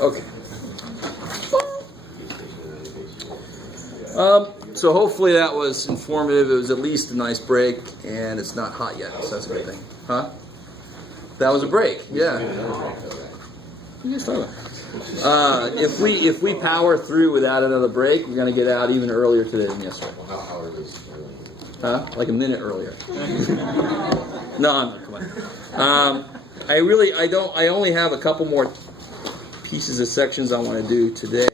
Okay. So hopefully that was informative. It was at least a nice break, and it's not hot yet, so that's a good thing. Huh? That was a break. Yeah. If we power through without another break, we're gonna get out even earlier today than yesterday. Huh? Like a minute earlier. No, I'm not. Come on. I only have a couple more pieces of sections I want to do today.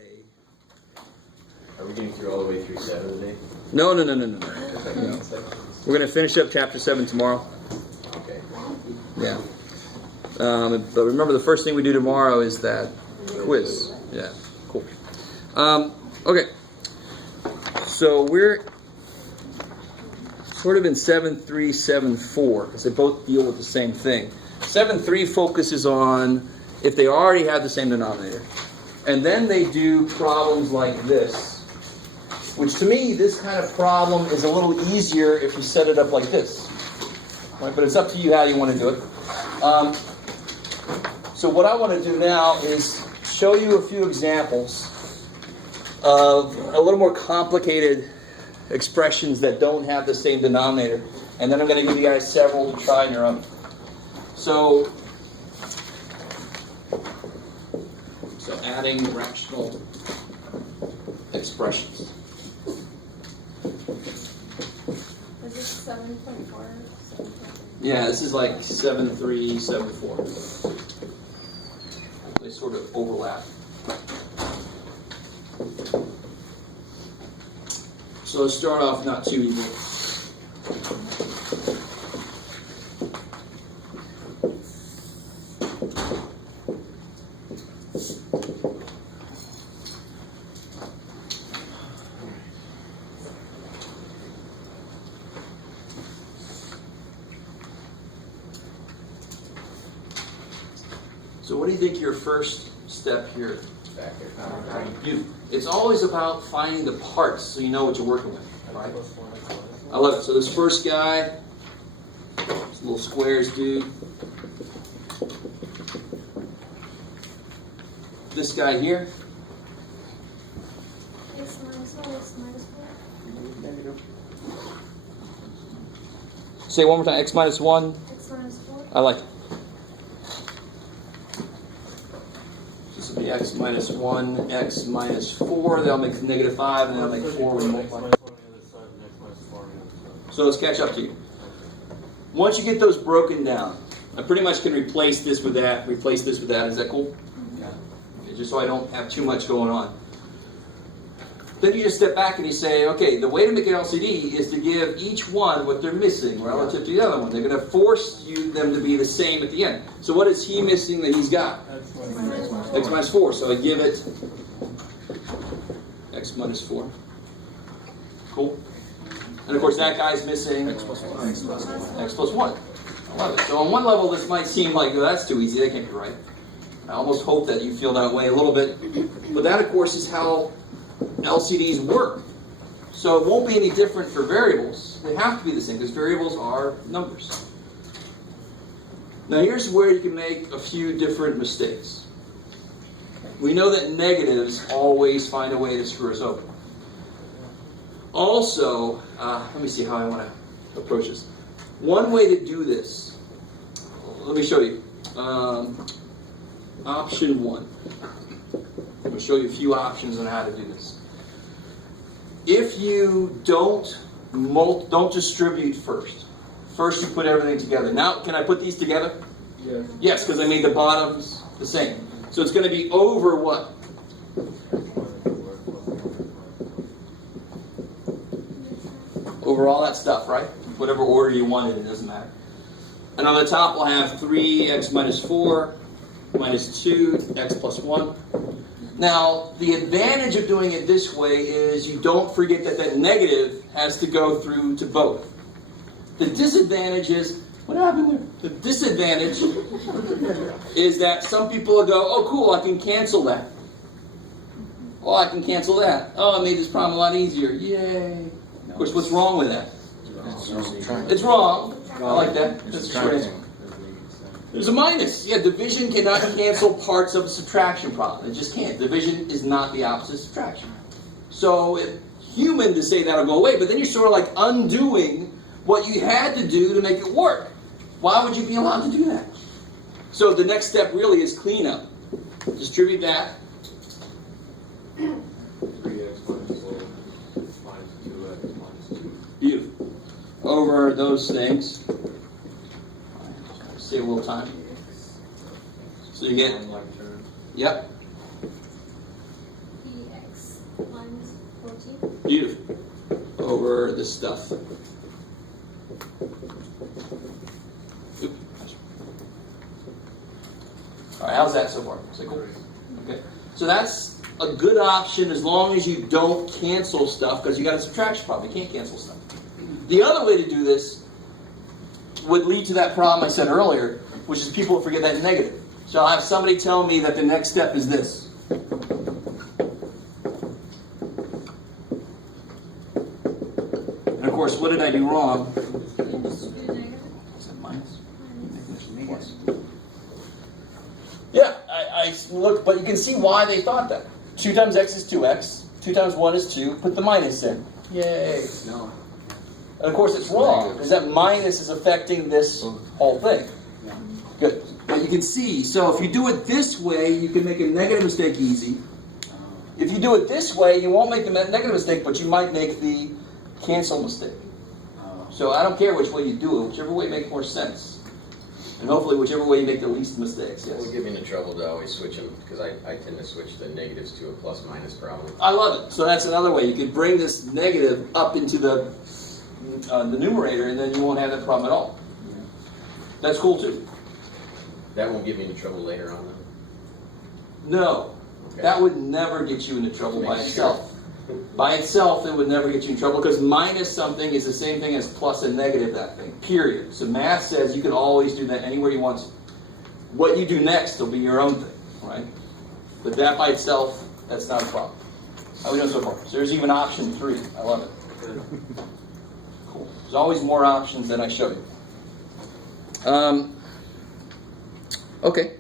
Are we getting through all the way through 7 today? No. We're going to finish up chapter 7 tomorrow. Okay. Yeah. But remember, the first thing we do tomorrow is that quiz. Yeah. Cool. Okay. So we're sort of in 7.3, 7.4, because they both deal with the same thing. 7.3 focuses on if they already have the same denominator. And then they do problems like this, which to me, this kind of problem is a little easier if you set it up like this. Right? But it's up to you how you want to do it. So what I want to do now is show you a few examples of a little more complicated expressions that don't have the same denominator. And then I'm going to give you guys several to try on your own. So adding rational expressions. Is this 7.4? Yeah, this is like 7.3, 7.4. They sort of overlap. So let's start off not too evil. So what do you think your first step here? It's always about finding the parts so you know what you're working with, right? I love it. So this first guy, this little squares dude. This guy here. X minus 1, X minus 4. Say it one more time. X minus 1. X minus 4. I like it. This will be x minus 1, x minus 4. That'll make negative 5, and that'll make 4 when you multiply. So let's catch up to you. Once you get those broken down, I pretty much can replace this with that, replace this with that. Is that cool? Yeah. Just so I don't have too much going on. Then you just step back and you say, okay, the way to make an LCD is to give each one what they're missing relative to the other one. They're going to force them to be the same at the end. So what is he missing that he's got? X minus 4. So I give it x minus 4. Cool. And of course that guy's missing x plus 1. X plus 1. I love it. So on one level this might seem like, oh, that's too easy. That can't be right. I almost hope that you feel that way a little bit. But that, of course, is how LCDs work. So it won't be any different for variables. They have to be the same because variables are numbers. Now here's where you can make a few different mistakes. We know that negatives always find a way to screw us over. Also, let me see how I want to approach this. One way to do this, let me show you. Option 1. I'm going to show you a few options on how to do this. If you don't distribute first you put everything together. Now, can I put these together? Yes. Yes, because I made the bottoms the same. So it's going to be over what? Over all that stuff, right? Whatever order you want it doesn't matter. And on the top we'll have 3x minus 4 minus 2, x plus 1. Now, the advantage of doing it this way is you don't forget that that negative has to go through to both. The disadvantage is, what happened there? The disadvantage is that some people will go, oh cool, I can cancel that. Oh, I can cancel that. Oh, I made this problem a lot easier. Yay. Of course, what's wrong with that? It's wrong. I like that. That's the short answer. There's a minus. Yeah, division cannot cancel parts of a subtraction problem. It just can't. Division is not the opposite of subtraction. So it's human to say that'll go away, but then you're sort of like undoing what you had to do to make it work. Why would you be allowed to do that? So the next step really is cleanup. Distribute that. 3x minus 4 minus 2x minus 2. Beautiful. Over those things. Save a little time. So you get, Like term. yep, Px minus 14. beautiful. Over this stuff. Oop. All right, how's that so far? Is that cool? Okay. So that's a good option as long as you don't cancel stuff, because you got a subtraction problem. You can't cancel stuff. The other way to do this would lead to that problem I said earlier, which is people forget that negative. So I'll have somebody tell me that the next step is this. And of course, what did I do wrong? You distribute negative. Is that minus? Minus. Yeah, I look, but you can see why they thought that. 2 times x is 2x. 2 times 1 is 2. Put the minus in. Yay. No. And of course it's wrong, because that minus is affecting this whole thing. Good. But you can see, so if you do it this way, you can make a negative mistake easy. If you do it this way, you won't make the negative mistake, but you might make the cancel mistake. So I don't care which way you do it, whichever way makes more sense. And hopefully whichever way you make the least mistakes, It yes. would get me into trouble to always switch them, because I tend to switch the negatives to a plus minus problem. I love it. So that's another way. You could bring this negative up into the numerator, and then you won't have that problem at all. That's cool too. That won't get me into trouble later on, though. No, Okay. that would never get you into trouble by Make itself. By itself, it would never get you in trouble, because minus something is the same thing as plus and negative that thing, period. So math says you can always do that anywhere you want to. What you do next will be your own thing, right? But that by itself, that's not a problem. How are we doing so far? So there's even option 3. I love it. Cool. There's always more options than I show you. Okay.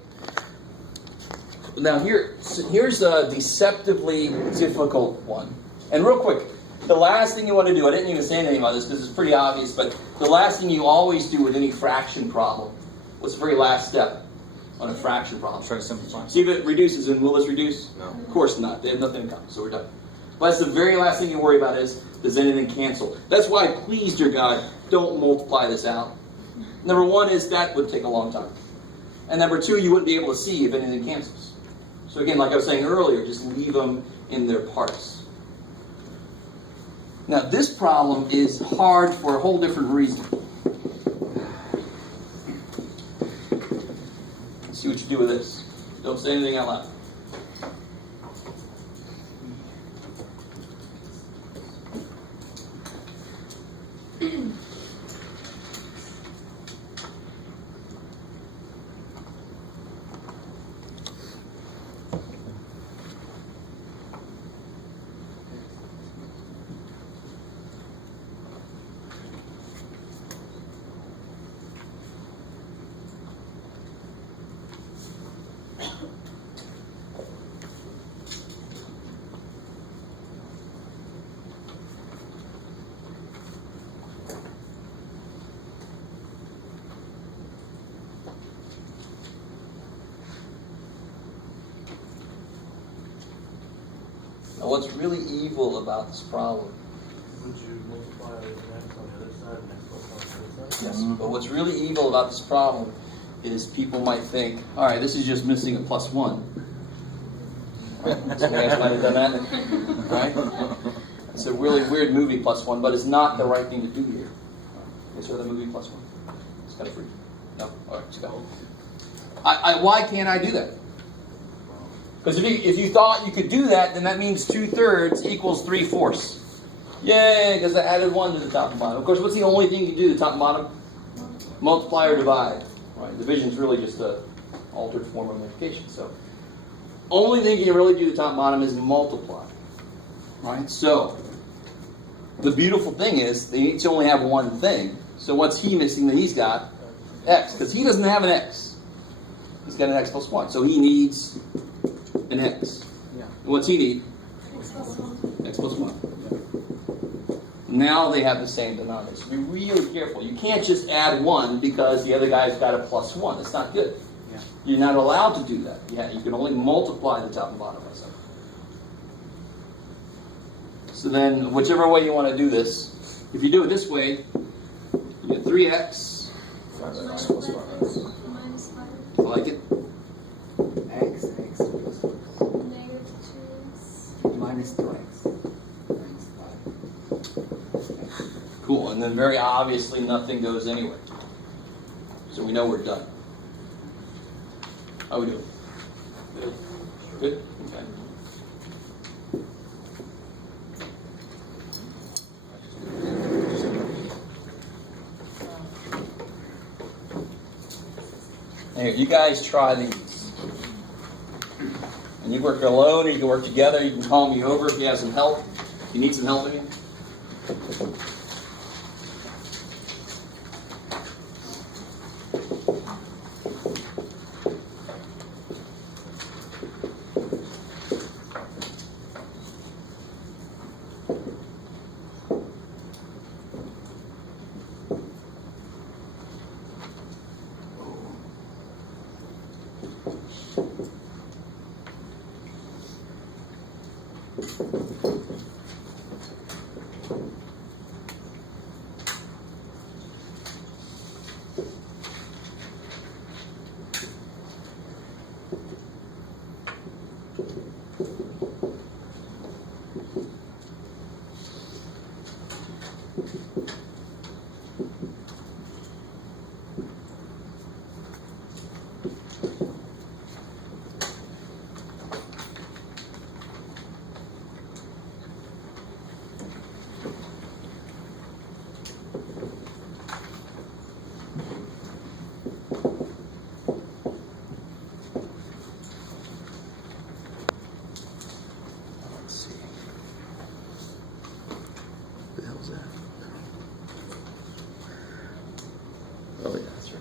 Now here's a deceptively difficult one. And real quick, the last thing you want to do, I didn't even say anything about this because it's pretty obvious, but the last thing you always do with any fraction problem, what's the very last step on a fraction problem? Try to simplify. See if it reduces, and will this reduce? No. Of course not. They have nothing in common, so we're done. But that's the very last thing you worry about is, does anything cancel? That's why, please, dear God, don't multiply this out. Number 1 is that would take a long time. And number 2, you wouldn't be able to see if anything cancels. So again, like I was saying earlier, just leave them in their parts. Now, this problem is hard for a whole different reason. Let's see what you do with this. Don't say anything out loud. Now, what's really evil about this problem? Would you multiply the x on the other side and x plus on the other side? Yes. But what's really evil about this problem is people might think, all right, this is just missing a plus 1. Right? Some of you guys might have done that, right? It's a really weird movie, plus 1, but it's not the right thing to do here. Is there the movie plus 1? It's kind of free. No? All right, let's go. Why can't I do that? Because if you thought you could do that, then that means 2/3 equals 3/4. Yay, because I added 1 to the top and bottom. Of course, what's the only thing you can do to the top and bottom? Multiply or divide. Right? Division is really just an altered form of multiplication. So, only thing you can really do to the top and bottom is multiply. Right? So, the beautiful thing is they each only have one thing. So what's he missing that he's got? X. Because he doesn't have an X. He's got an x plus 1. So he needs an x. Yeah. And what's he need? X plus 1. X plus 1. Now they have the same denominator. So be really careful. You can't just add 1 because the other guy's got a plus 1. That's not good. Yeah. You're not allowed to do that. Yeah, you can only multiply the top and bottom by something. So then, whichever way you want to do this, if you do it this way, you get 3x. Minus 5. I like it. X plus 1. Negative 2x. Minus 2x. Minus 5. Cool. And then very obviously nothing goes anywhere. So we know we're done. How we doing? Good? Okay. Here, you guys try these. And you work alone or you can work together. You can call me over if you have some help. If you need some help again. Oh, yeah, that's right.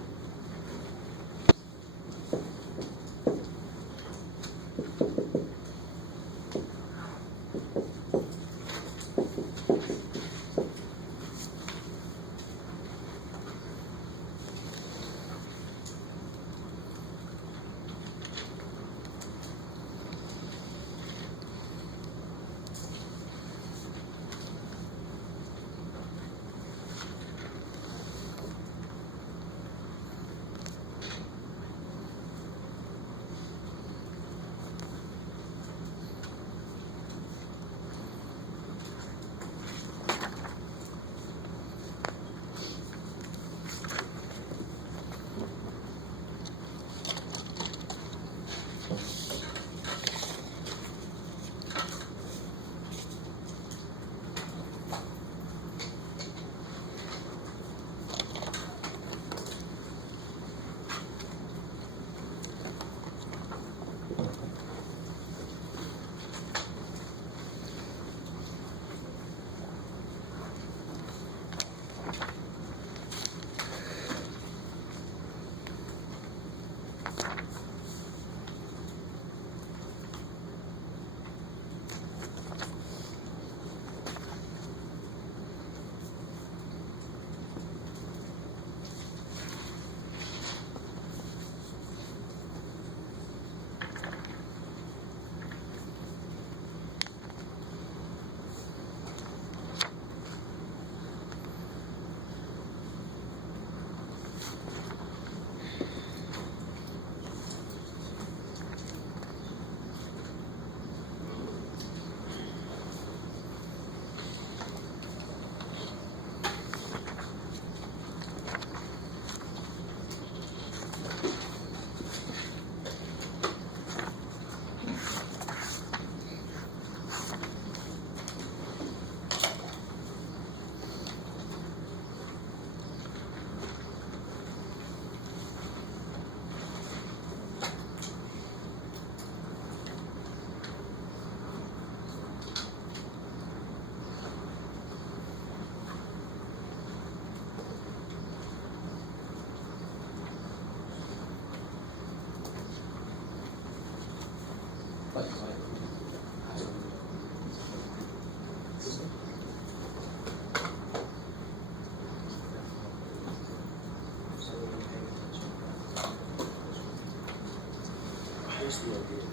Here's the idea.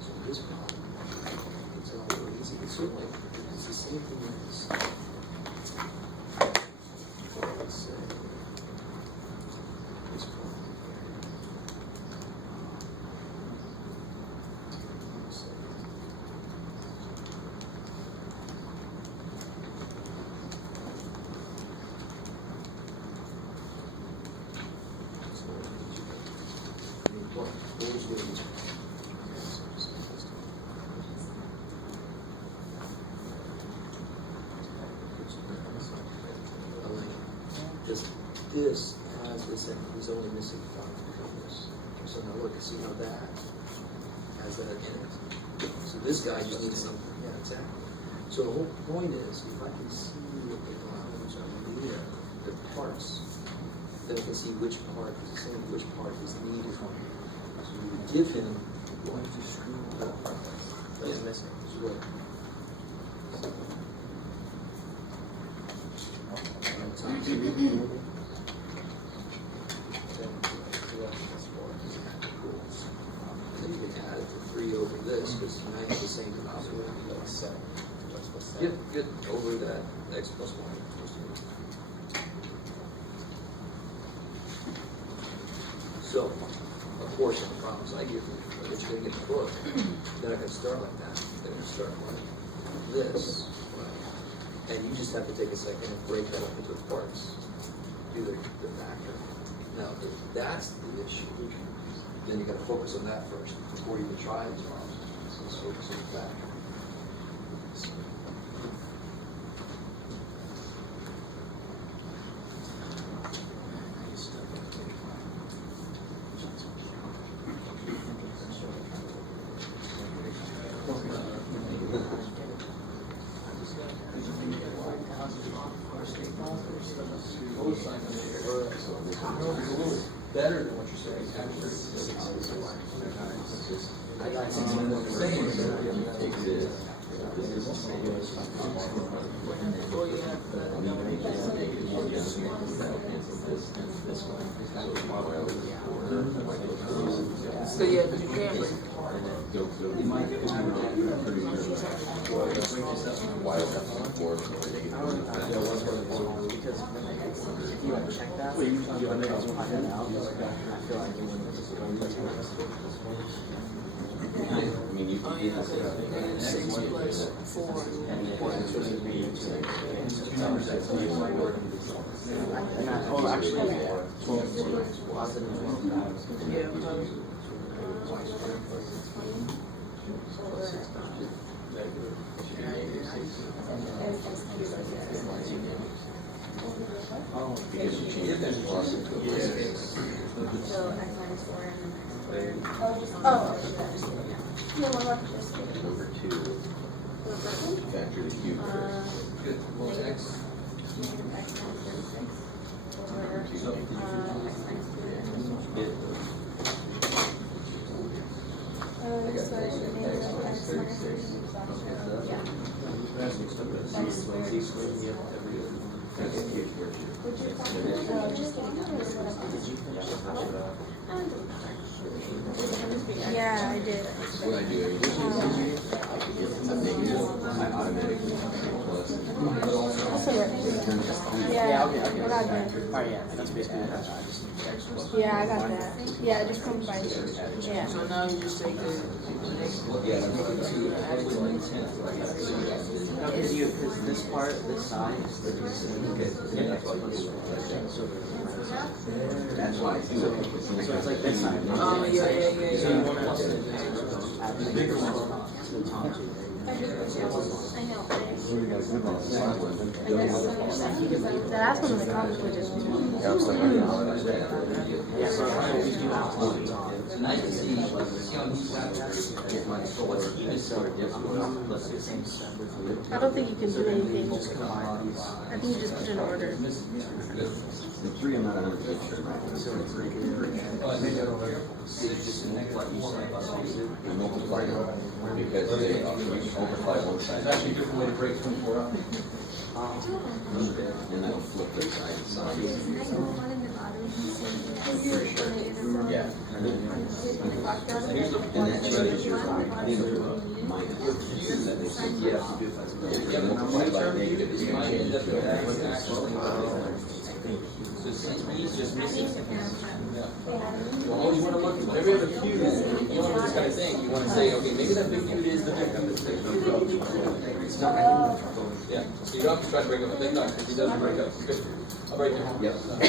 So this problem, it's all really easy. It's sort of like, it's the same thing as, let's say, this problem. Let's say, so what goes with just this has this and he's only missing five numbers. So now look, see how that has that in it. So this guy just needs something. Yeah, exactly. So the whole point is, if I can see what the values are needed, the parts, then I can see which part is the same, which part is needed. So you would give him one to screw that part that's missing. So look. Then you can add it to 3 over this, because you might have the same denominator. Like 7. Get over that x plus 1. So, a portion of the problems I give you, that you're going to get in the book, they're not going to start like that. They're going to start like this. Right? And you just have to take a second and break that up into its parts. Do the factor. Now, if that's the issue, then you got to focus on that first before you even try these problems. So let's focus on the factor. Better than what you're saying. So yeah, but you can't bring you like check that, but you find that out, I feel like you wouldn't Oh yeah, 6 plus 4. Oh, actually, 12 positive 12. Yeah. Oh, Because you change that plus into a plus. So x minus 4 and then x squared. Oh, no, what about this? Number 2, factor the cube first. Good. Well, x. Negative x minus 36 over x minus 3. So negative x minus 3. Yeah. Would you just yeah, I did. What I do every day is a negative, I automatically plus. Yeah, I got that. Alright, yeah, that's basically it. Yeah, I got that. Yeah, it just comes by. Yeah. So now you just take the Yeah, that's what Because this part, this side, is the that's why I do it. So it's like this side. Oh, yeah. So you want to add the bigger one to the top. I know. The last one was complicated. Yeah, so I always do that. It's nice to see on each side. x minus 4 x squared plus 6. I don't think you can do anything. I think you just put an order. The 3 I'm not 100% sure. It's just what you said. You multiply them because they overfly one side. It's actually a different way to break 24 up. And that'll flip the side to side. Yeah. And that changes your minus. That makes sense. Yeah, multiplied by negative is going to change your He's just missing. Well, you want to look at every other cube. You want to this kind of thing. You want to say, okay, maybe that big cube is the big cube. It's not. Yeah. So you don't have to try to break up a big nut because he doesn't break up. Good. I'll break it. Yep. I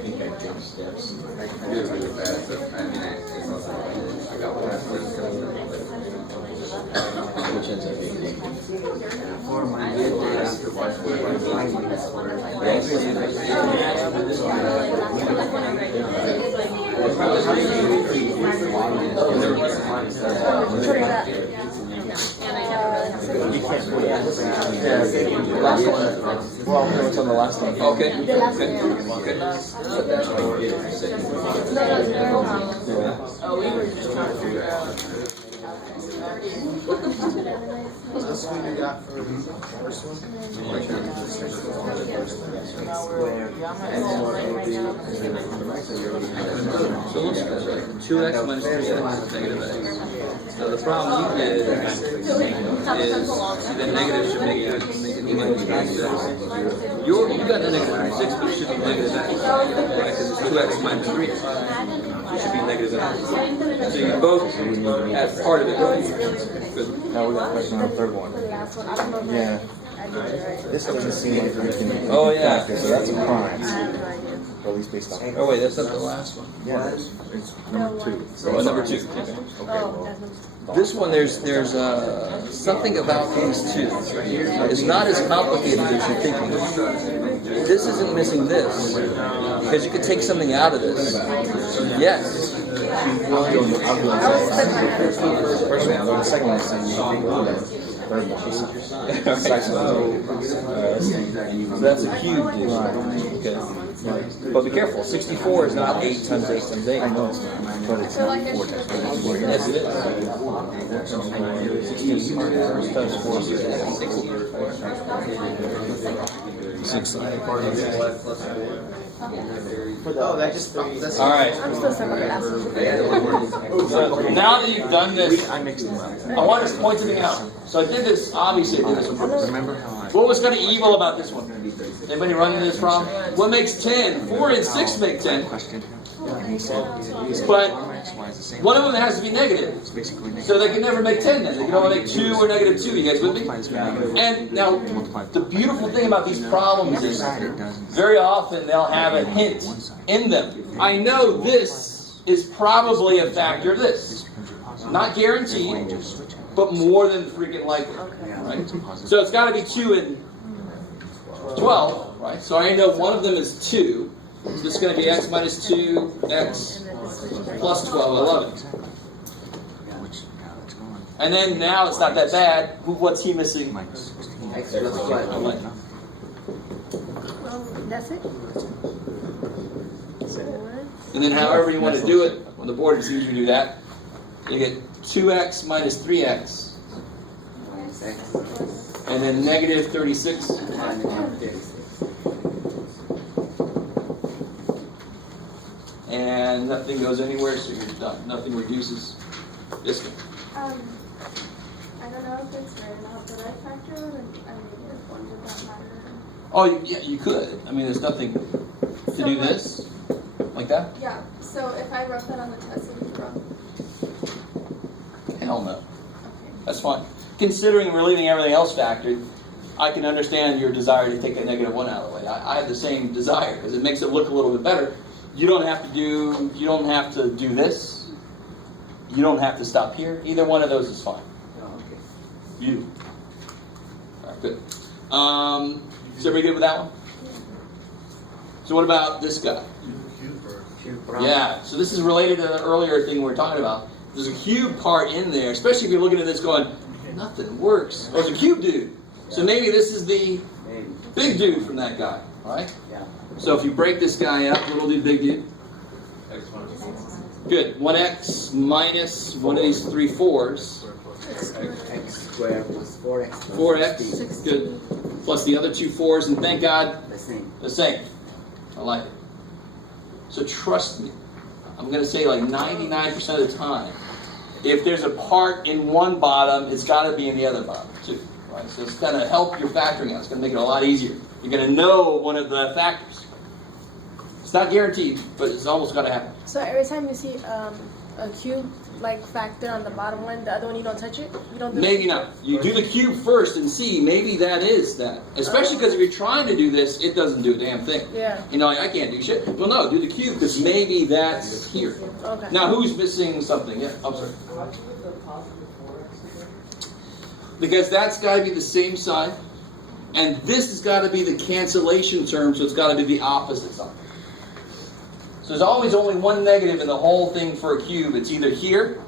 think I jumped steps. Really bad, but I mean, I got one. Which ends up being negative. For my Well, it's on the last one. Okay. Oh, we were just trying to figure out. This one you got for the first one? So it looks good. 2x minus 3x is negative x. Now the problem you did is, see, the negative should make it negative x. You got the negative 6, but it should be negative x. Right? Because it's 2x minus 3. It should be negative x. So you both have part of it. Good. Now we got a question on the third one. Yeah. This doesn't seem like we can. Oh, yeah. So that's a prime. Or at least based on. Oh wait, that's not the last one. Yeah. It's number 2. Oh, number 2. Okay. This one, there's something about these two. It's not as complicated as you're thinking. This isn't missing this because you could take something out of this. Yes. I'll go on the second one. Third one. So that's a cube. Okay. But be careful. 64 is not 8 times 8 times 8. I know it's not, but it's 4 times 4. Yes, it is. 16 times 4 is 60. Oh, that's All right. I'm still sorry. So now that you've done this, I mixed them up. I want to point something out. So I did this, obviously I did this on purpose. Remember how I. What was kind of evil about this one? Anybody running this problem? What makes 10? 4 and 6 make 10. Question. And he said, But X, Y is the same. one of them has to be negative. It's basically negative. So they can never make 10 then. They can only make 2 or negative 2. You guys with me? And now, the beautiful thing about these problems is very often they'll have a hint in them. I know this is probably a factor of this. Not guaranteed, but more than freaking likely. Right? So it's got to be 2 and 12, right? So I know one of them is 2. So this is going to be x minus 2, x plus 12, 11. And then now it's not that bad. What's he missing? X plus 12. That's it? And then however you want to do it, on the board it's easier to do that. You get 2x minus 3x. And then negative 36. And nothing goes anywhere, so you're done. Nothing reduces. This one. I don't know if it's fair enough, but I factor in a negative one. Would that matter? Oh, yeah, you could. I mean, there's nothing to do this. Like that? Yeah. So if I wrote that on the test, it would be wrong. Hell no. Okay. That's fine. Considering we're leaving everything else factored, I can understand your desire to take that negative 1 out of the way. I have the same desire because it makes it look a little bit better. You don't have to do this. You don't have to stop here. Either one of those is fine. You. All right, good. Is everybody good with that one? So what about this guy? Yeah, so this is related to the earlier thing we were talking about. There's a cube part in there, especially if you're looking at this going, nothing works. Oh, it's a cube dude. So maybe this is the big dude from that guy, right? Yeah. So if you break this guy up, little dude, big dude. Good. 1x minus one of these 3 4s. X squared plus 4x. 4x. Good. Plus the other 2 4s, and thank God, The same. the same. I like it. So trust me, I'm going to say like 99% of the time, if there's a part in one bottom, it's got to be in the other bottom too. Right? So it's going to help your factoring out. It's going to make it a lot easier. You're going to know one of the factors. It's not guaranteed, but it's almost going to happen. So every time you see a cube like factor on the bottom one, the other one you don't touch it? You don't do Maybe not. You do the cube first and see, maybe that is that. Especially because if you're trying to do this, it doesn't do a damn thing. Yeah. You know, like, I can't do shit. Well, no, do the cube because maybe that's here. Okay. Now, who's missing something? Yeah, I'm sorry. Because that's got to be the same sign. And this has got to be the cancellation term, so it's got to be the opposite sign. So there's always only one negative in the whole thing for a cube. It's either here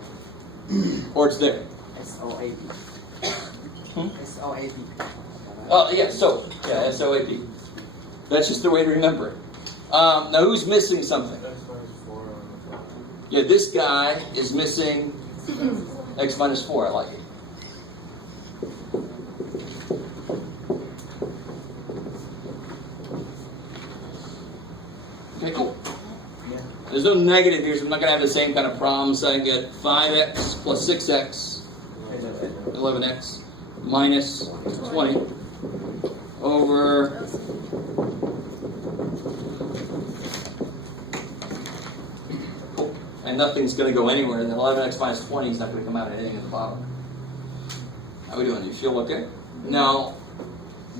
or it's there. SOAP. SOAP. Oh, yeah, so. Yeah, SOAP. That's just the way to remember it. Now, who's missing something? Yeah, this guy is missing x minus 4. I like it. Okay, cool. There's no negative here, so I'm not going to have the same kind of problem. So I can get 5x plus 6x, 11x, minus 20 over and nothing's going to go anywhere. And then 11x minus 20 is not going to come out of anything at the bottom. How are we doing? Do you feel okay? Now,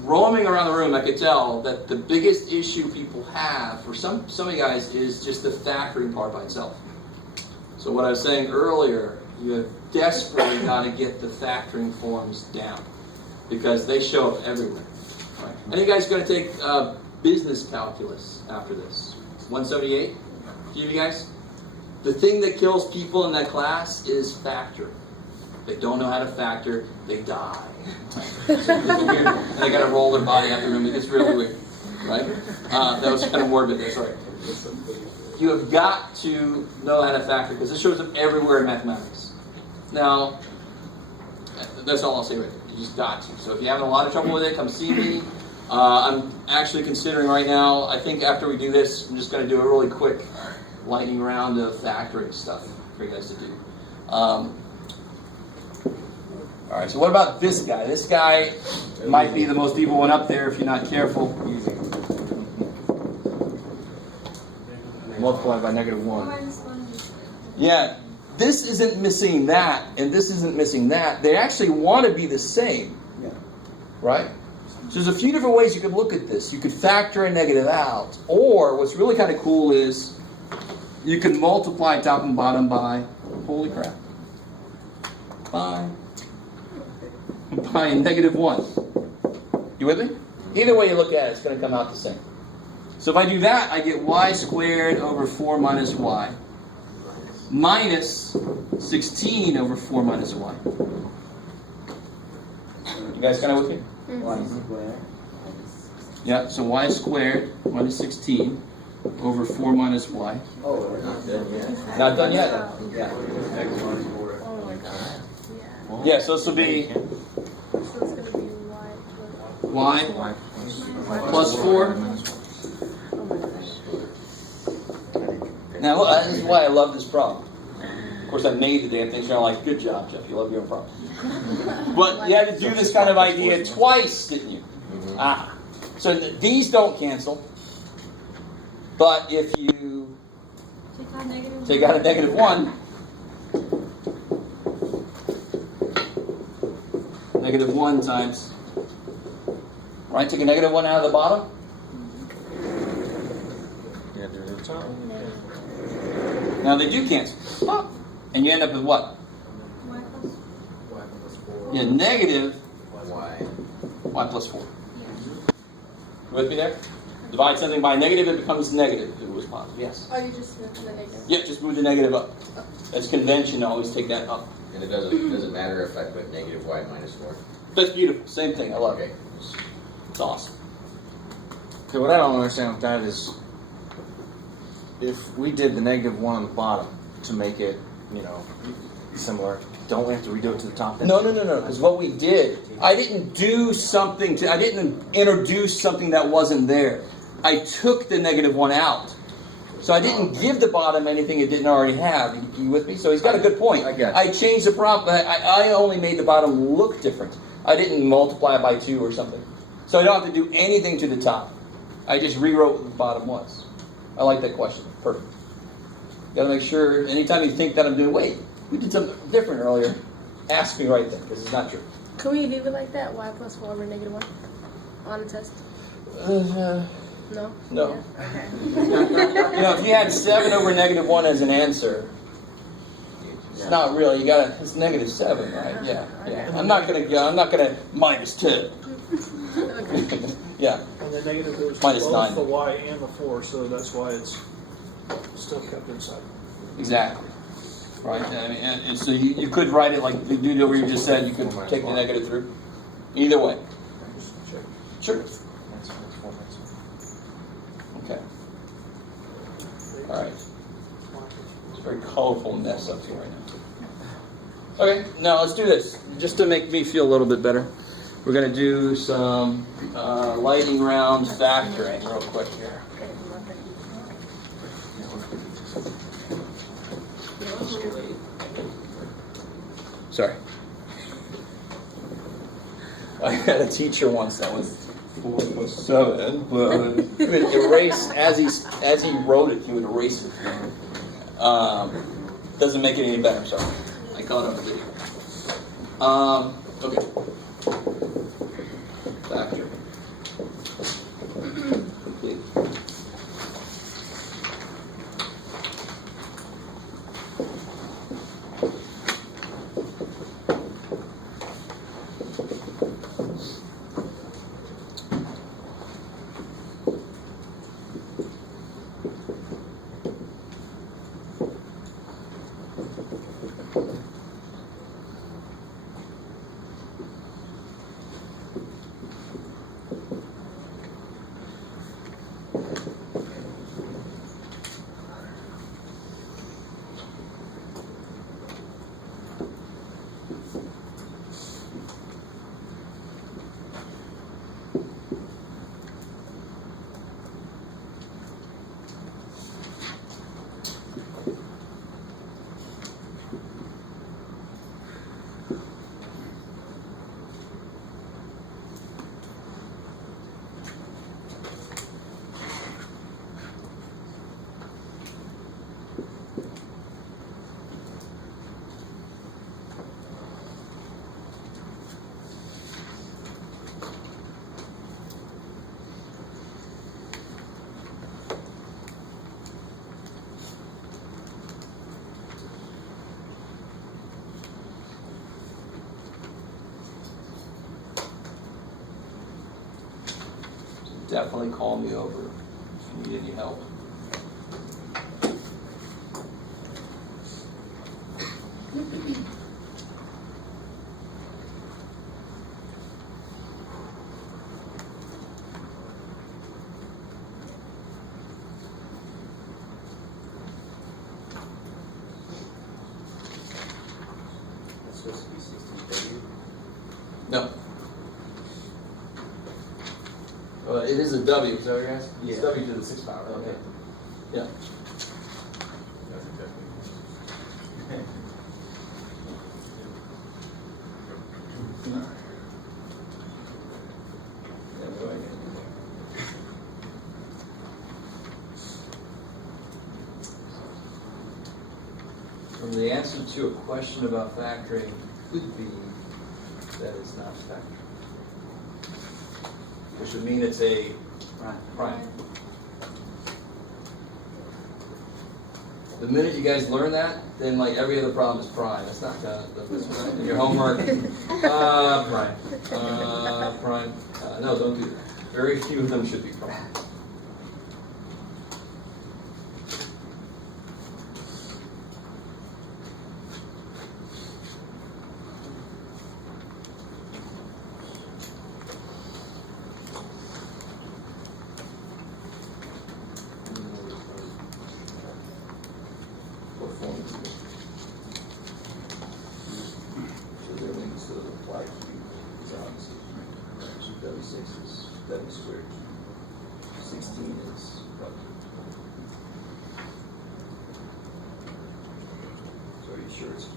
roaming around the room, I could tell that the biggest issue people have for some of you guys is just the factoring part by itself. So what I was saying earlier, you have desperately got to get the factoring forms down because they show up everywhere. Right? And you guys are going to take business calculus after this. 178? Give you guys? The thing that kills people in that class is factoring. They don't know how to factor, they die. And they got to roll their body after them. It's really weird, right? That was kind of morbid there, sorry. You have got to know how to factor because it shows up everywhere in mathematics. Now, that's all I'll say right there. You just got to. So if you're having a lot of trouble with it, come see me. I'm actually considering right now, I think after we do this, I'm just going to do a really quick lightning round of factoring stuff for you guys to do. All right, so what about this guy? This guy might be the most evil one up there if you're not careful. Multiplied by -1. Yeah, this isn't missing that, and this isn't missing that. They actually want to be the same, right? So there's a few different ways you could look at this. You could factor a negative out, or what's really kind of cool is you can multiply top and bottom by, holy crap, by -1. You with me? Either way you look at it, it's going to come out the same. So if I do that, I get y squared over 4 minus y. Minus 16 over 4 minus y. You guys kind of with me? Y squared. Yeah, so y squared minus 16 over 4 minus y. Oh, we're not done yet. Not done yet? Yeah. Oh my god. Yeah, so this will be So it's gonna be y plus 4. Now, look, this is why I love this problem. Of course, I made the damn thing, so you're like, good job, Jeff, you love your own problem. But you had to do this kind of idea twice, didn't you? Ah. So these don't cancel. But if you take out a -1, -1 times, right? Take a -1 out of the bottom. Now they do cancel. And you end up with what? Yeah, negative y plus 4. You with me there? Divide something by negative, it becomes negative. If it was positive, yes. Oh, you just moved to the negative. Yeah, just move the negative up. That's convention, always take that up. And it doesn't matter if I put negative y minus 4. That's beautiful, same thing, I love it. Okay. It's awesome. Okay, what I don't understand with that is, if we did the -1 on the bottom to make it, similar, don't we have to redo it to the top then? No, because what we did, I didn't I didn't introduce something that wasn't there. I took the -1 out. So I didn't give the bottom anything it didn't already have. You with me? So he's got a good point. I got you. I changed the prop, but I only made the bottom look different. I didn't multiply it by 2 or something. So I don't have to do anything to the top. I just rewrote what the bottom was. I like that question. Perfect. Got to make sure, anytime you think that I'm doing, wait, we did something different earlier, ask me right then, because it's not true. Can we leave it like that? Y plus 4 over -1 on the test? No? No. Yeah? Okay. If you had 7 over -1 as an answer, it's not really. It's -7, right? Yeah. I'm not gonna -10. Yeah. And the negative goes to Minus both 9. the y and the 4, so that's why it's still kept inside. Exactly. Right. I mean, and so you could write it like you do what you just said. You could take the negative through. Either way. Just check. Sure. That's 4 minus 1. Okay. All right. It's a very colorful mess up here right now. Okay, now let's do this. Just to make me feel a little bit better, we're going to do some lightning round factoring real quick here. Sorry. I had a teacher once that was 7, but he would erase as he wrote it. He would erase it. Doesn't make it any better. So I caught it on the video. Okay. Factor. Complete. Definitely call me over if you need any help. It's supposed to be 1630. No. It is a W, is that what you're asking? It's Yeah. W to the 6th power. Okay. Yeah. From the answer to a question about factoring could be that it's not factoring. Which would mean it's a prime. The minute you guys learn that, then like every other problem is prime. That's not right. In your homework, prime. Prime. No, don't do that. Very few of them should be prime. sure it's cubes.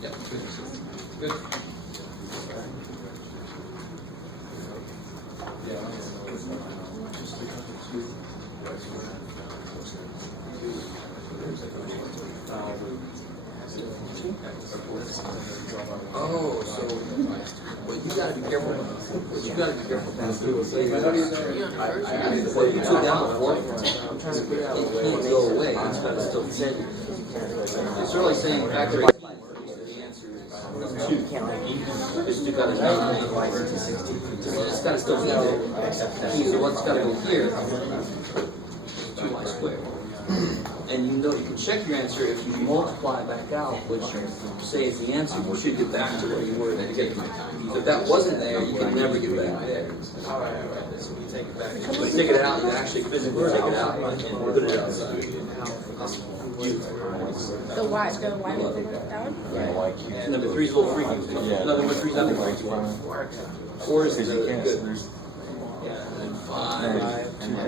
Yeah, good. Good. Oh, so, well, you gotta be careful. What you gotta be careful about. Well, you took down the fourth one. It can't go away, it's gotta still continue. It's really saying factor the answer is 2. It's you gotta it's gotta still be there. So what's gotta go here? 2y squared. And you know you can check your answer if you multiply back out, which say is the answer, you should get back to where you were at the time. If that wasn't there, you can never get back there. Alright, so when you take it back. When you take it out, you actually physically take it out and put it outside. The Y was that one? And number 3 is a little freaky. Another number 3 is nothing like 4 is Because you can't, good. there's. And 5. And I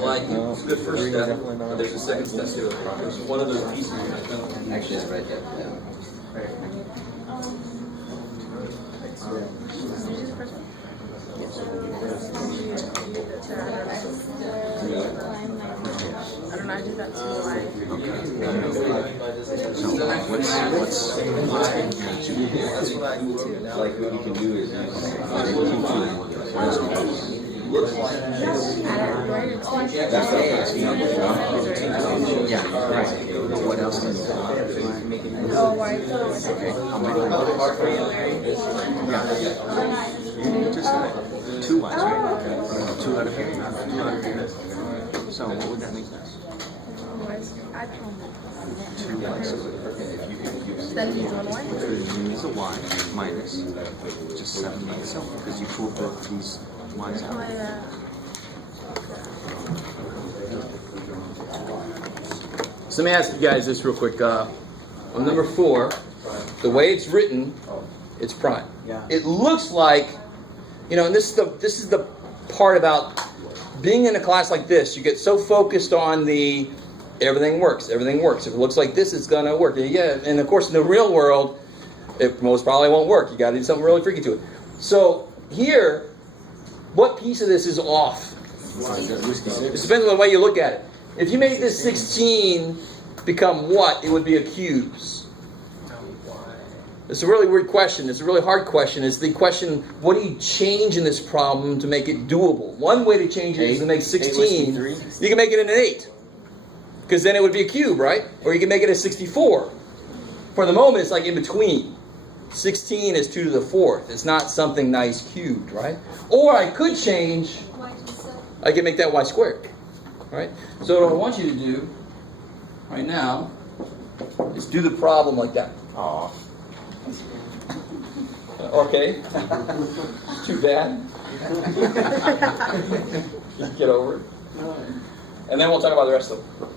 like it. It's a good first step. But there's a second step to it. There's one of those pieces. Actually, it's right there. I don't know, I did that too. Like what you can do is that's the yeah, right. What else can you do? Oh, why? Okay, how many? You need just 2 y's, right? 2 out of here. 2 out of here. So what would that make us? 2 y's. Then he's on Y? So you use a y minus just 7 by itself because you pulled both these y's Oh, out. yeah. So let me ask you guys this real quick. On number 4, the way it's written, it's prime. Yeah. It looks like, you know, and this is the part about being in a class like this. You get so focused on the everything works. If it looks like this, it's gonna work. Yeah, and of course in the real world, it most probably won't work. You got to do something really freaky to it. So here, what piece of this is off? It depends on the way you look at it. If you made this 16 become what, it would be a cubes. It's a really weird question. It's a really hard question. It's the question, what do you change in this problem to make it doable? One way to change it is to make 16. You can make it an 8. Because then it would be a cube, right? Or you can make it a 64. For the moment, it's like in between. 16 is 2 to the 4th. It's not something nice cubed, right? Or I could change, I can make that y squared. Right? So what I want you to do right now is do the problem like that. Aw. Okay. Too bad. Get over it. And then we'll talk about the rest of them.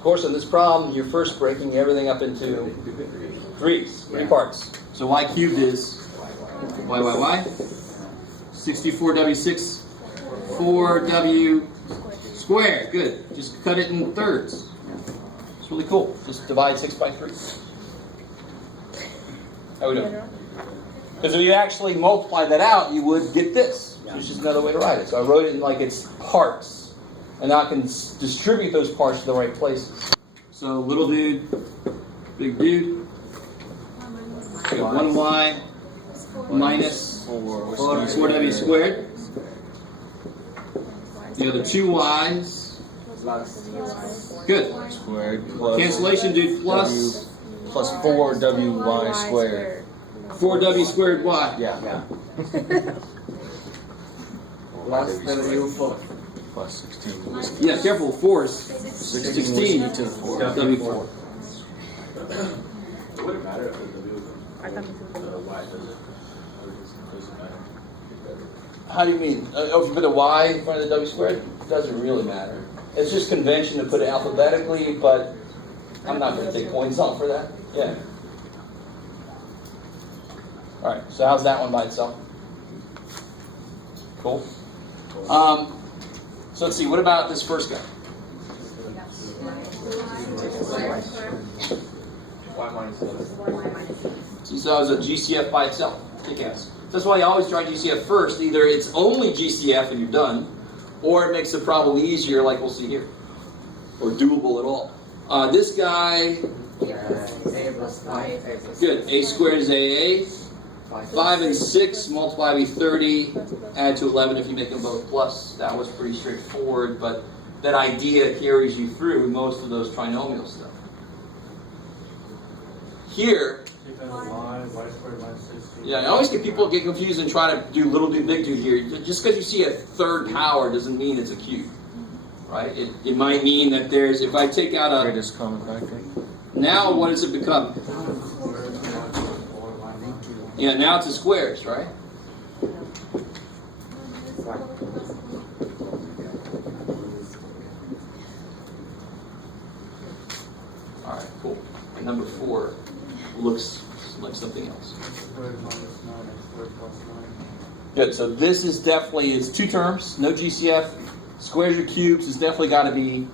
Of course, in this problem, you're first breaking everything up into threes, three parts. So y cubed is y. 64w6, 4w squared. Good. Just cut it in thirds. It's really cool. Just divide 6 by 3. How we doing? Because if you actually multiply that out, you would get this. There's just another way to write it. So I wrote it in like it's parts. And now I can distribute those parts to the right places. So little dude, big dude. We got 1y minus 4w squared. The other 2 y's. Good. Squared plus Cancellation, dude, plus plus 4wy squared. 4w squared y. Yeah. Plus W4. Plus 16. Yeah, careful, 4 is 16 16 to the 4. w4. Would it matter if the y does it? Or does it matter? How do you mean? If you put a y in front of the w squared, it doesn't really matter. It's just convention to put it alphabetically, but I'm not going to take points off for that. Yeah. All right, so how's that one by itself? Cool. So let's see, what about this first guy? Y minus 7. So that was a GCF by itself. Kick ass. That's why you always try GCF first. Either it's only GCF and you're done, or it makes the problem easier, like we'll see here, or doable at all. This guy, A plus 5. good. A squared is AA. 5 and 6 multiply by 30. Add to 11 if you make them both plus. That was pretty straightforward, but that idea carries you through most of those trinomial stuff. Here, Depends on y squared minus 16. yeah, I always get people get confused and try to do little dude, big dude here. Just because you see a third power doesn't mean it's a cube, right? It might mean that there's, if I take out a, Greatest common factor. now what does it become? Yeah, now it's a squares, right? All right, cool. And number 4 looks like something else. Squared minus 9, x squared plus 9. Good, so this is definitely, it's 2 terms, no GCF. Squares or cubes has definitely got to be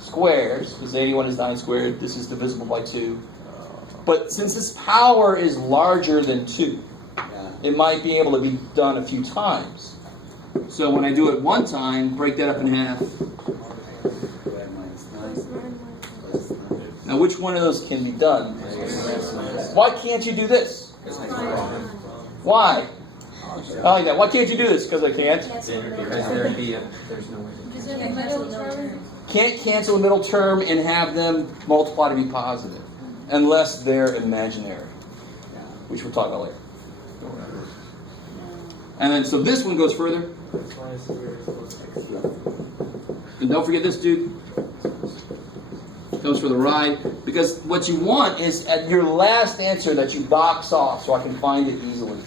squares, because 81 is 9 squared. This is divisible by 2. But since this power is larger than 2, it might be able to be done a few times. So when I do it one time, break that up in half. Now which one of those can be done? Why can't you do this? Why? I like that. Why can't you do this? Because I can't. Because there'd be there's no way. Can't cancel a middle term and have them multiply to be positive. Unless they're imaginary. Which we'll talk about later. And then, so this one goes further. X minus 3 x plus 6. And don't forget this dude. Comes for the ride. Because what you want is at your last answer that you box off so I can find it easily.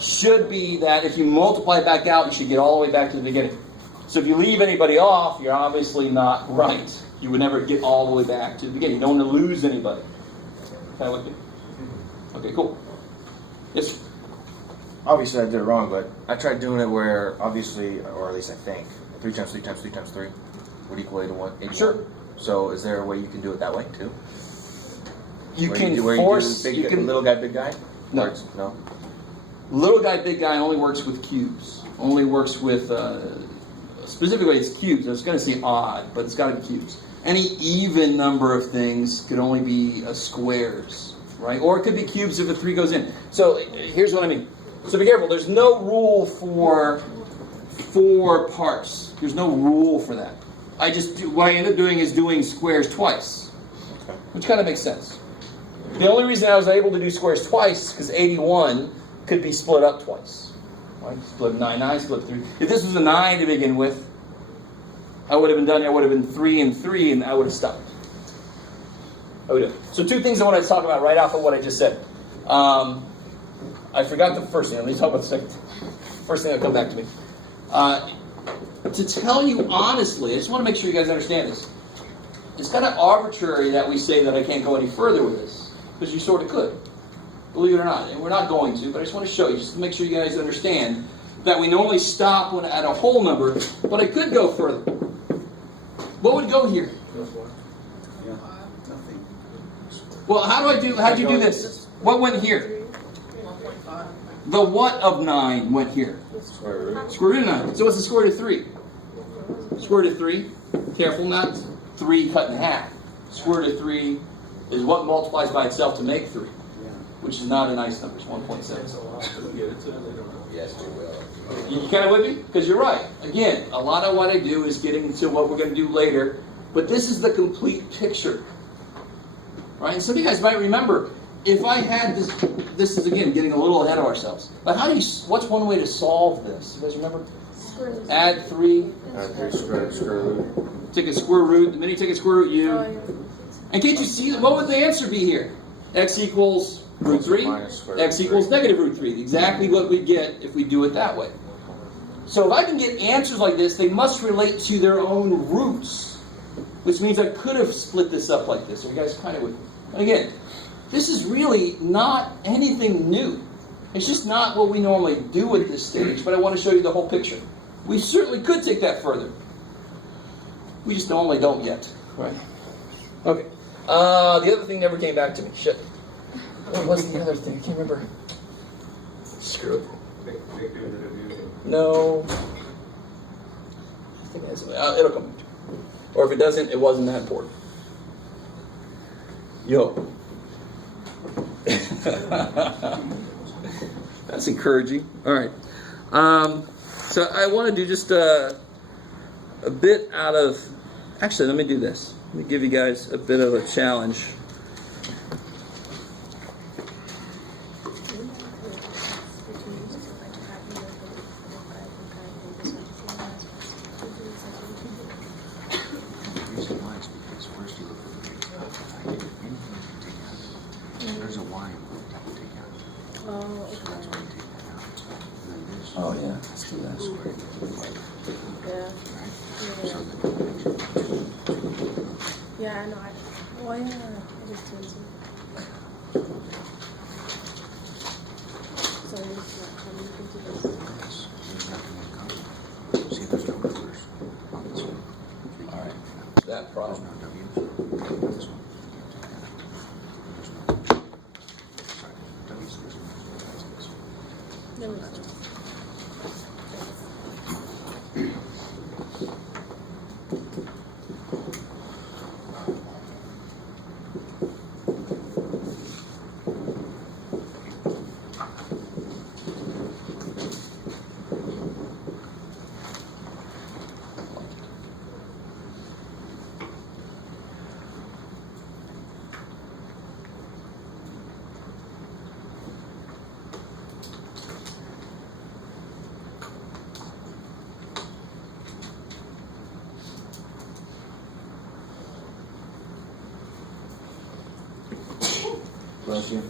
Should be that if you multiply back out, you should get all the way back to the beginning. So if you leave anybody off, you're obviously not right. You would never get all the way back to the beginning. You don't want to lose anybody. Kind of with me? Okay, cool. Yes. Obviously, I did it wrong, but I tried doing it where, obviously, or at least I think, 3 times 3 times 3 times 3 would equal 81. Sure. So, is there a way you can do it that way too? You Where can do force. big, You can. little guy, big guy. No. Or no. Little guy, big guy only works with cubes. Only works with. Specifically, it's cubes. I was going to say odd, but it's got to be cubes. Any even number of things could only be squares, right? Or it could be cubes if a 3 goes in. So here's what I mean. So be careful. There's no rule for 4 parts. There's no rule for that. What I end up doing is doing squares twice, Okay. which kind of makes sense. The only reason I was able to do squares twice is because 81 could be split up twice. Right? Split 9, split 3. If this was a 9 to begin with, I would have been done. I would have been 3 and 3, and I would have stopped. So 2 things I want to talk about right off of what I just said. I forgot the first thing. Let me talk about the second. First thing that'll come back to me. To tell you honestly, I just want to make sure you guys understand this. it's kind of arbitrary that we say that I can't go any further with this, because you sort of could. Believe it or not. And we're not going to, but I just want to show you, just to make sure you guys understand that we normally stop when at a whole number, but I could go further. What would go here? Well, how'd you do this? What went here? The what of 9 went here? Square root of 9. So what's the square root of 3? Square root of 3, careful not 3 cut in half. Square root of 3 is what multiplies by itself to make 3, which is not a nice number. It's 1.7. Yes, we will. You kind of with me? Because you're right. Again, a lot of what I do is getting into what we're going to do later, but this is the complete picture. Right? And some of you guys might remember, if I had this is again getting a little ahead of ourselves. But what's one way to solve this? You guys remember? Add 3. Square root. Take a square root. The minute you take a square root, you. And can't you see, what would the answer be here? X equals root 3. X equals negative root 3. Exactly what we get if we do it that way. So if I can get answers like this, they must relate to their own roots. Which means I could have split this up like this. Are you guys kind of with me? And again, this is really not anything new. It's just not what we normally do at this stage, but I want to show you the whole picture. We certainly could take that further. We just normally don't yet. Right? Okay. The other thing never came back to me. Shit. What was the other thing? I can't remember. Screw it. No. I think that's, it'll come. Or if it doesn't, it wasn't that important. Yo. That's encouraging. All right. So I want to do just a bit out of... Actually, let me do this. Let me give you guys a bit of a challenge. Oh yeah, let's do that. Yeah, I know. Why I just did some. Sorry, it's not coming into this. Alright, that problem. No, it's not. Bless you.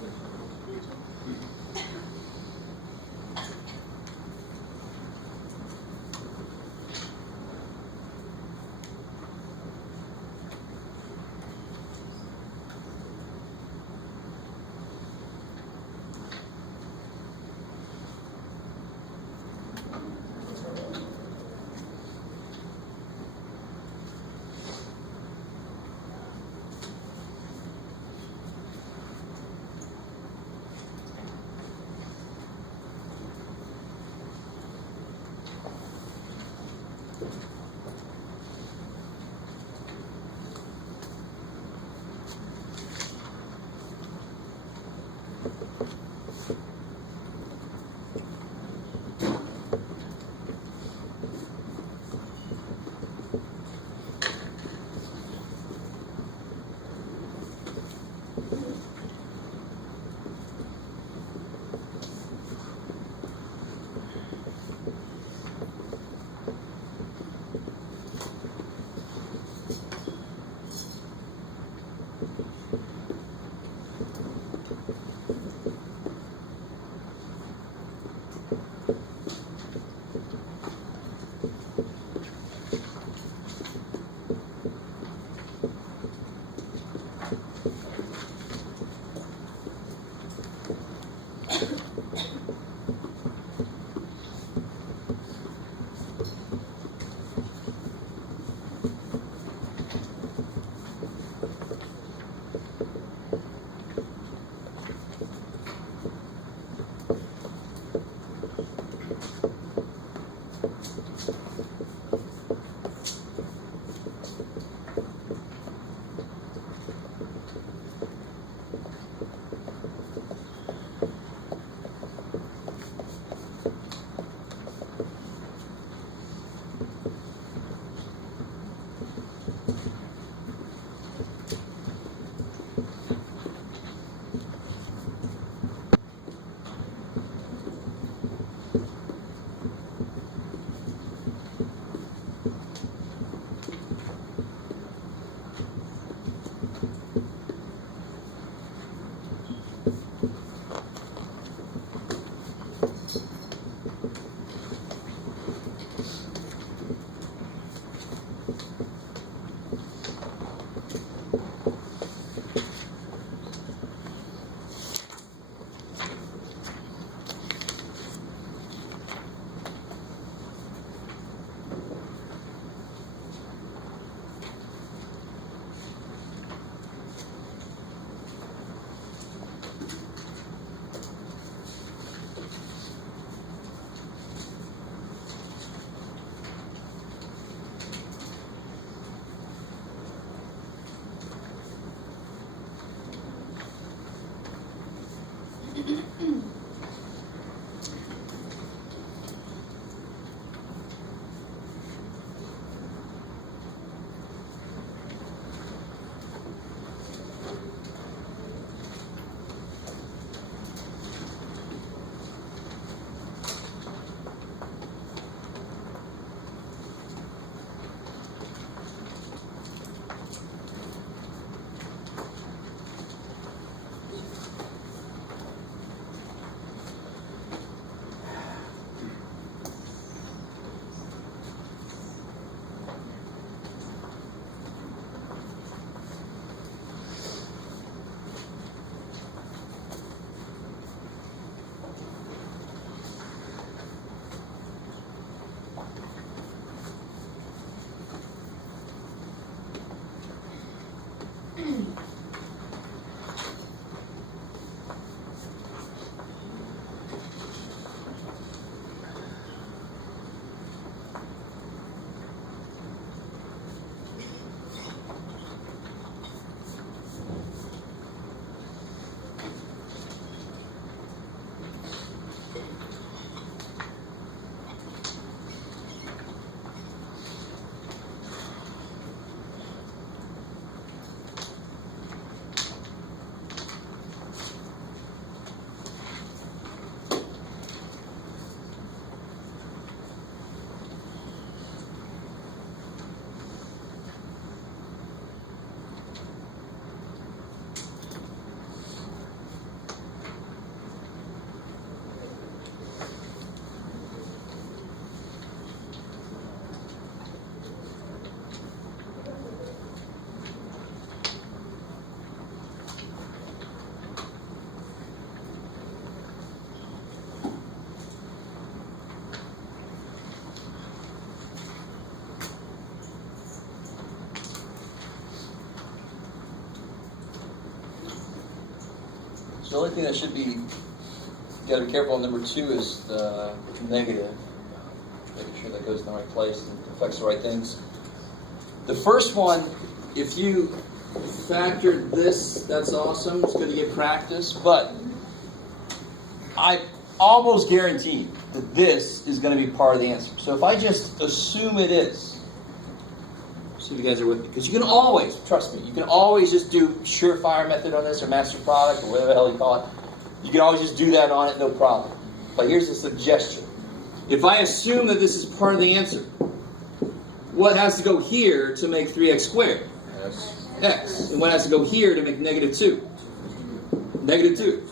the only thing that should be, you gotta be careful on number 2 is the negative. Making sure that goes in the right place and affects the right things. The first one, if you factor this, that's awesome. It's good to get practice, but I almost guarantee that this is going to be part of the answer. So if I just assume it is, see if you guys are with me, because you can always, trust me, you can always just do surefire method on this or master product or whatever the hell you call it. You can always just do that on it, no problem. But here's a suggestion. If I assume that this is part of the answer, what has to go here to make 3x squared? X. And what has to go here to make negative 2? Negative 2.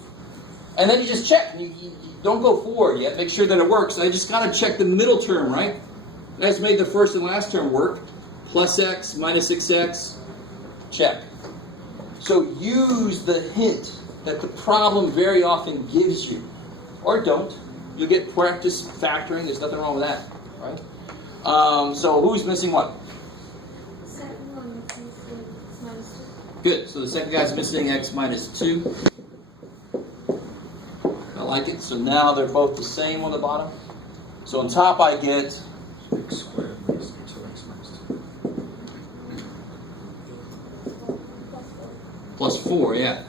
And then you just check. You don't go forward yet. Make sure that it works. I just got to check the middle term, right? I just made the first and last term work. Plus x minus 6x. Check. So use the hint that the problem very often gives you. Or don't. You'll get practice factoring. There's nothing wrong with that, right? So who's missing what? The second one is minus 2. Good. So the second guy's missing x minus 2. I like it. So now they're both the same on the bottom. So on top I get X squared minus 2x minus 2. plus 4, yeah.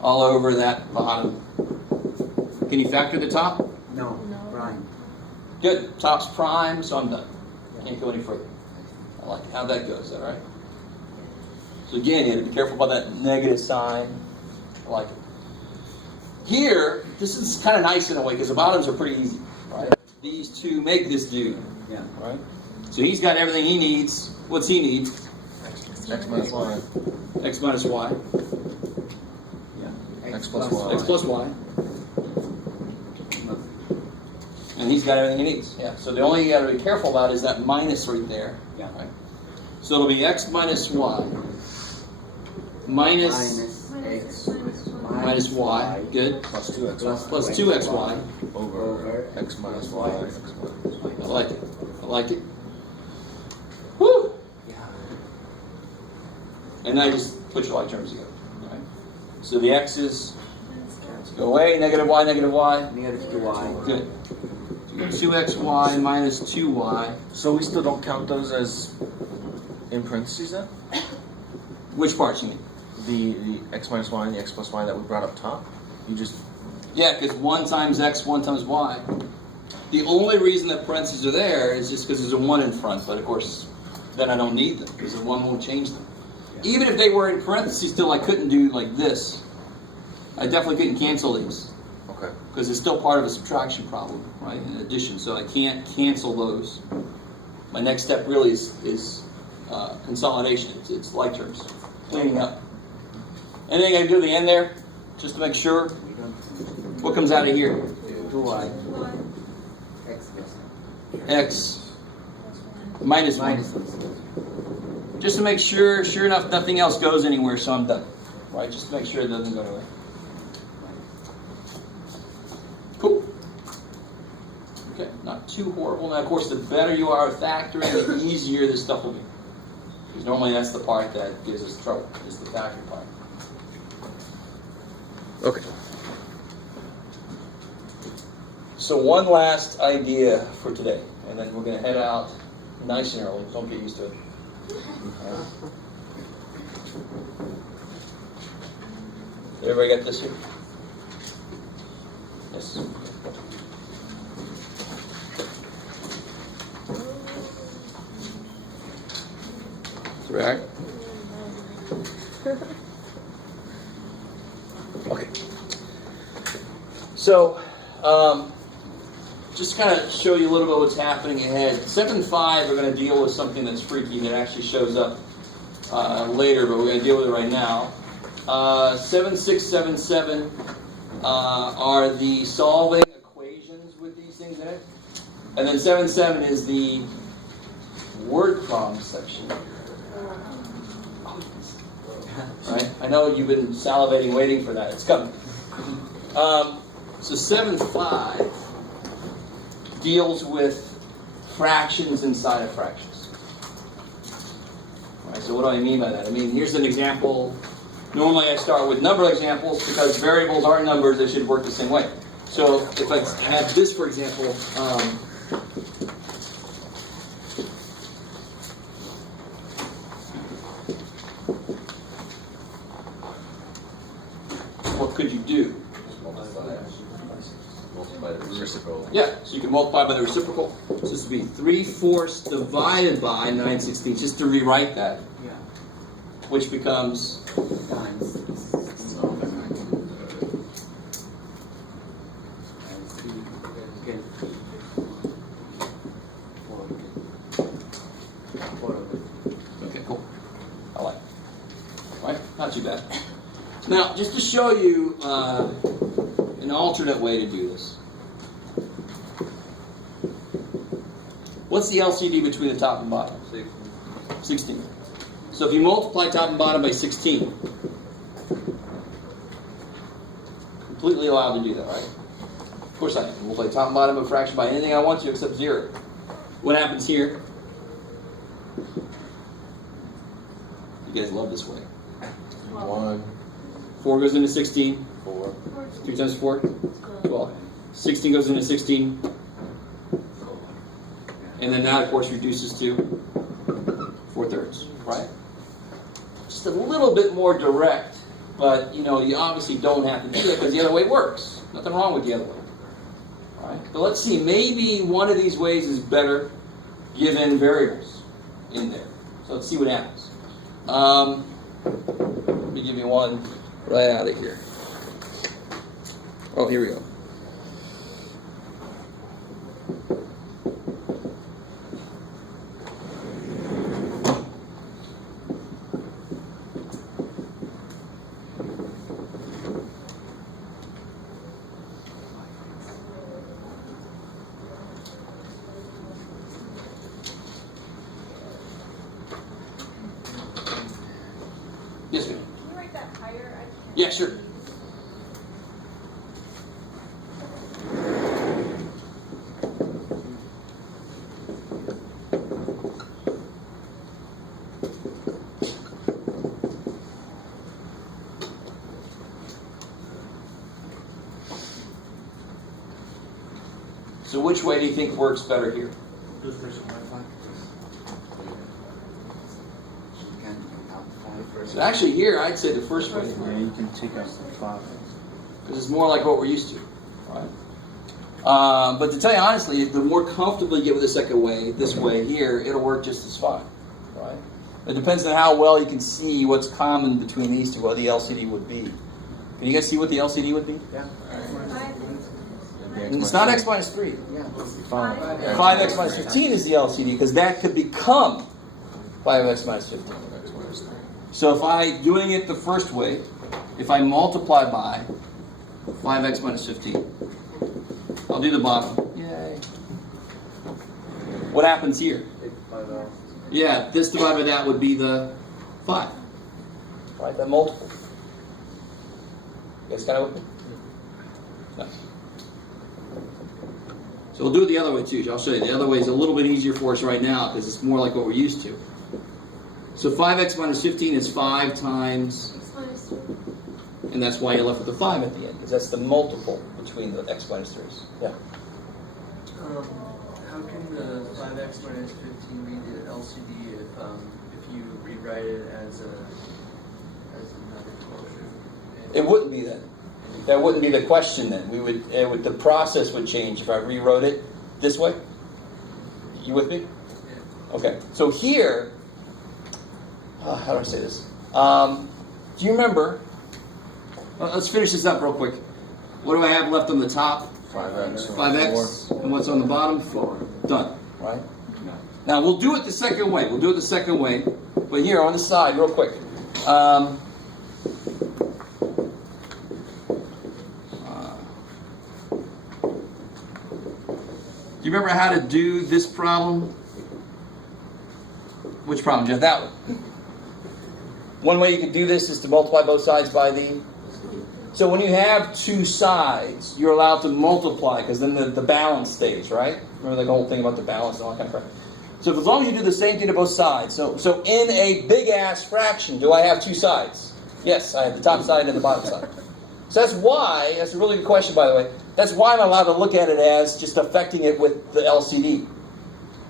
All over that bottom. Can you factor the top? No, prime. Good. Top's prime, so I'm done. Can't go any further. I like how that goes. Is that all right? So again, you have to be careful about that negative sign. I like it. Here, this is kind of nice in a way because the bottoms are pretty easy, right? These two make this dude, Yeah. right? So he's got everything he needs. What's he need? X minus y. X minus y. Yeah. X plus y. X plus y. And he's got everything he needs. Yeah. So the only thing you got to be careful about is that minus right there. Yeah. Right? So it'll be x minus y minus X minus y. Good. Plus 2x. Plus 2xy. Over x minus y. X minus y. I like it. I like it. Woo! Yeah. And I just put your like terms together. Right? So the x's go away. Negative y, negative y. Negative 2y. Good. 2xy minus 2y. So we still don't count those as in parentheses then? Which parts you mean? The x minus y and the x plus y that we brought up top? You just... Yeah, because 1 times x, 1 times y. The only reason that parentheses are there is just because there's a 1 in front, but of course, then I don't need them, because the 1 won't change them. Yeah. Even if they were in parentheses still, I couldn't do like this. I definitely couldn't cancel these, Okay. because it's still part of a subtraction problem, right, in addition, so I can't cancel those. My next step really is consolidation. It's like terms, cleaning up. Anything I can do at the end there, just to make sure? We don't. What comes out of here? 2y. Y X plus X minus 1. minus 1. Just to make sure, sure enough, nothing else goes anywhere, so I'm done. Right? Just to make sure it doesn't go anywhere. Cool. Okay, not too horrible. Now, of course, the better you are at factoring, the easier this stuff will be. Because normally that's the part that gives us trouble, is the factoring part. Okay. So one last idea for today, and then we're going to head out nice and early. Don't get used to it. Everybody got this here? Yes. Right. Okay. So, just kind of show you a little bit what's happening ahead. 7.5, we're going to deal with something that's freaky that actually shows up later, but we're going to deal with it right now. 7, 6, 7, 7 are the solving equations with these things in it. And then 7, 7 is the word problem section. Right? I know you've been salivating, waiting for that. It's coming. So 7.5 deals with fractions inside of fractions. Right, so what do I mean by that? I mean, here's an example Normally I start with number examples because variables are numbers, they should work the same way. So if I have this, for example, what could you do? Multiply the reciprocal. Yeah, so you can multiply by the reciprocal. So this would be 3/4 divided by 9/16, just to rewrite that, Yeah. which becomes Times. Again. okay, cool. I like it. Right? Not too bad. Now, just to show you an alternate way to do this. What's the LCD between the top and bottom? 16. So if you multiply top and bottom by 16, completely allowed to do that, right? Of course I can. Multiply top and bottom of a fraction by anything I want to except 0. What happens here? You guys love this way. 1, 4 goes into 16. 4. 3 times 4? 12. 16 goes into 16. And then that, of course, reduces to 4/3, right? Just a little bit more direct, but, you obviously don't have to do that because the other way works. Nothing wrong with the other way. All right? But let's see, maybe one of these ways is better given variables in there. So let's see what happens. Let me give you one right out of here. Oh, here we go. Yes, ma'am. Can you write that higher? I can't. Yeah, sure. So which way do you think works better here? Do the first one, fine. So actually here, I'd say the first way, Yeah, you can take out 5. because it's more like what we're used to, right? But to tell you honestly, the more comfortable you get with the second way, this way here, it'll work just as fine, right? It depends on how well you can see what's common between these two, what the LCD would be. Can you guys see what the LCD would be? Yeah. And it's not x minus 3. Yeah. 5. 5x minus 15 is the LCD, because that could become 5x minus 15. So if I, doing it the first way, if I multiply by 5x minus 15, I'll do the bottom. Yay. What happens here? Yeah, this divided by that would be the 5. Right, that multiple. You guys got it with me? Nice. So we'll do it the other way too. I'll show you. The other way is a little bit easier for us right now because it's more like what we're used to. So 5x minus 15 is 5 times, X minus 3. and that's why you're left with the 5 at the end, because that's the multiple between the x minus 3's. Yeah. How can the 5x minus 15 be the LCD if you rewrite it as another quotient? It wouldn't be then. That wouldn't be the question then. The process would change if I rewrote it this way. You with me? Yeah. Okay. So here, how do I say this? Do you remember? Let's finish this up real quick. What do I have left on the top? 5x. 5x. And what's on the bottom? 4. Done. Right? Now we'll do it the second way. But here on the side, real quick. Do you remember how to do this problem? Which problem, Jeff? That one. One way you could do this is to multiply both sides by the... So when you have two sides, you're allowed to multiply because then the balance stays, right? Remember the whole thing about the balance and all that kind of crap. So as long as you do the same thing to both sides. So in a big-ass fraction, do I have two sides? Yes, I have the top side and the bottom side. So that's why, that's a really good question, by the way, that's why I'm allowed to look at it as just affecting it with the LCD.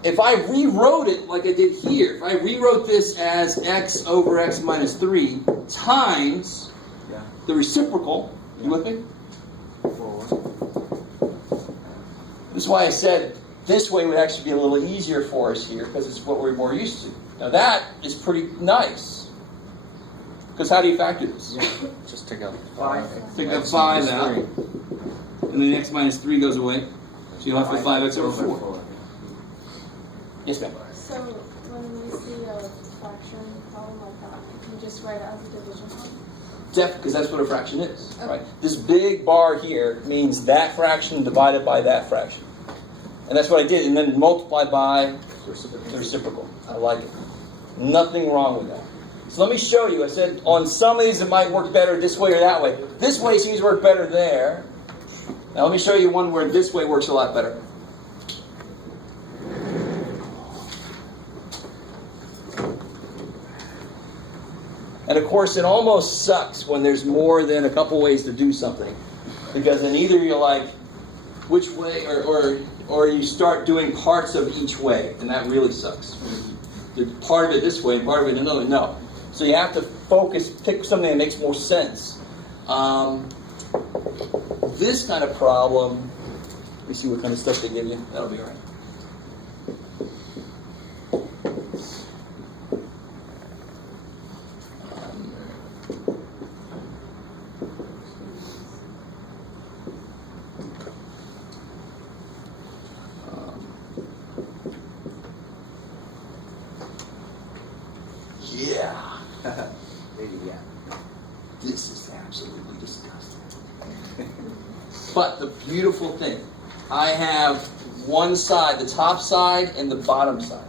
If I rewrote it like I did here, if I rewrote this as x over x minus 3 times the reciprocal, you with me? This is why I said this way would actually be a little easier for us here, because it's what we're more used to. Now that is pretty nice. Because how do you factor this? Just take out 5. Take that 5 out, and then x minus 3 goes away. So you're left with 5x over 4. Yes, ma'am? So when we see a fraction problem like that, you can just write it as a division problem? Because that's what a fraction is, right? This big bar here means that fraction divided by that fraction. And that's what I did, and then multiply by the reciprocal. I like it. Nothing wrong with that. So let me show you. I said on some of these it might work better this way or that way. This way seems to work better there. Now let me show you one where this way works a lot better. And of course, it almost sucks when there's more than a couple ways to do something. Because then either you're like, which way, or you start doing parts of each way, and that really sucks. Part of it this way, part of it another. No. So you have to focus, pick something that makes more sense. This kind of problem, let me see what kind of stuff they give you. That'll be all right. This is absolutely disgusting. But the beautiful thing, I have one side, the top side and the bottom side.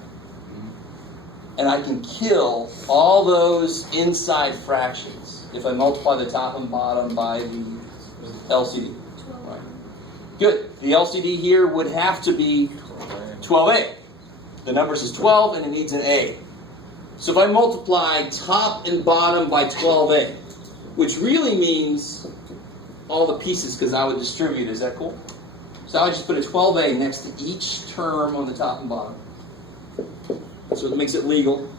And I can kill all those inside fractions if I multiply the top and bottom by the LCD. Right. Good. The LCD here would have to be 12a. The numbers is 12 and it needs an A. So if I multiply top and bottom by 12a, which really means all the pieces because I would distribute, is that cool? So I would just put a 12a next to each term on the top and bottom. So it makes it legal.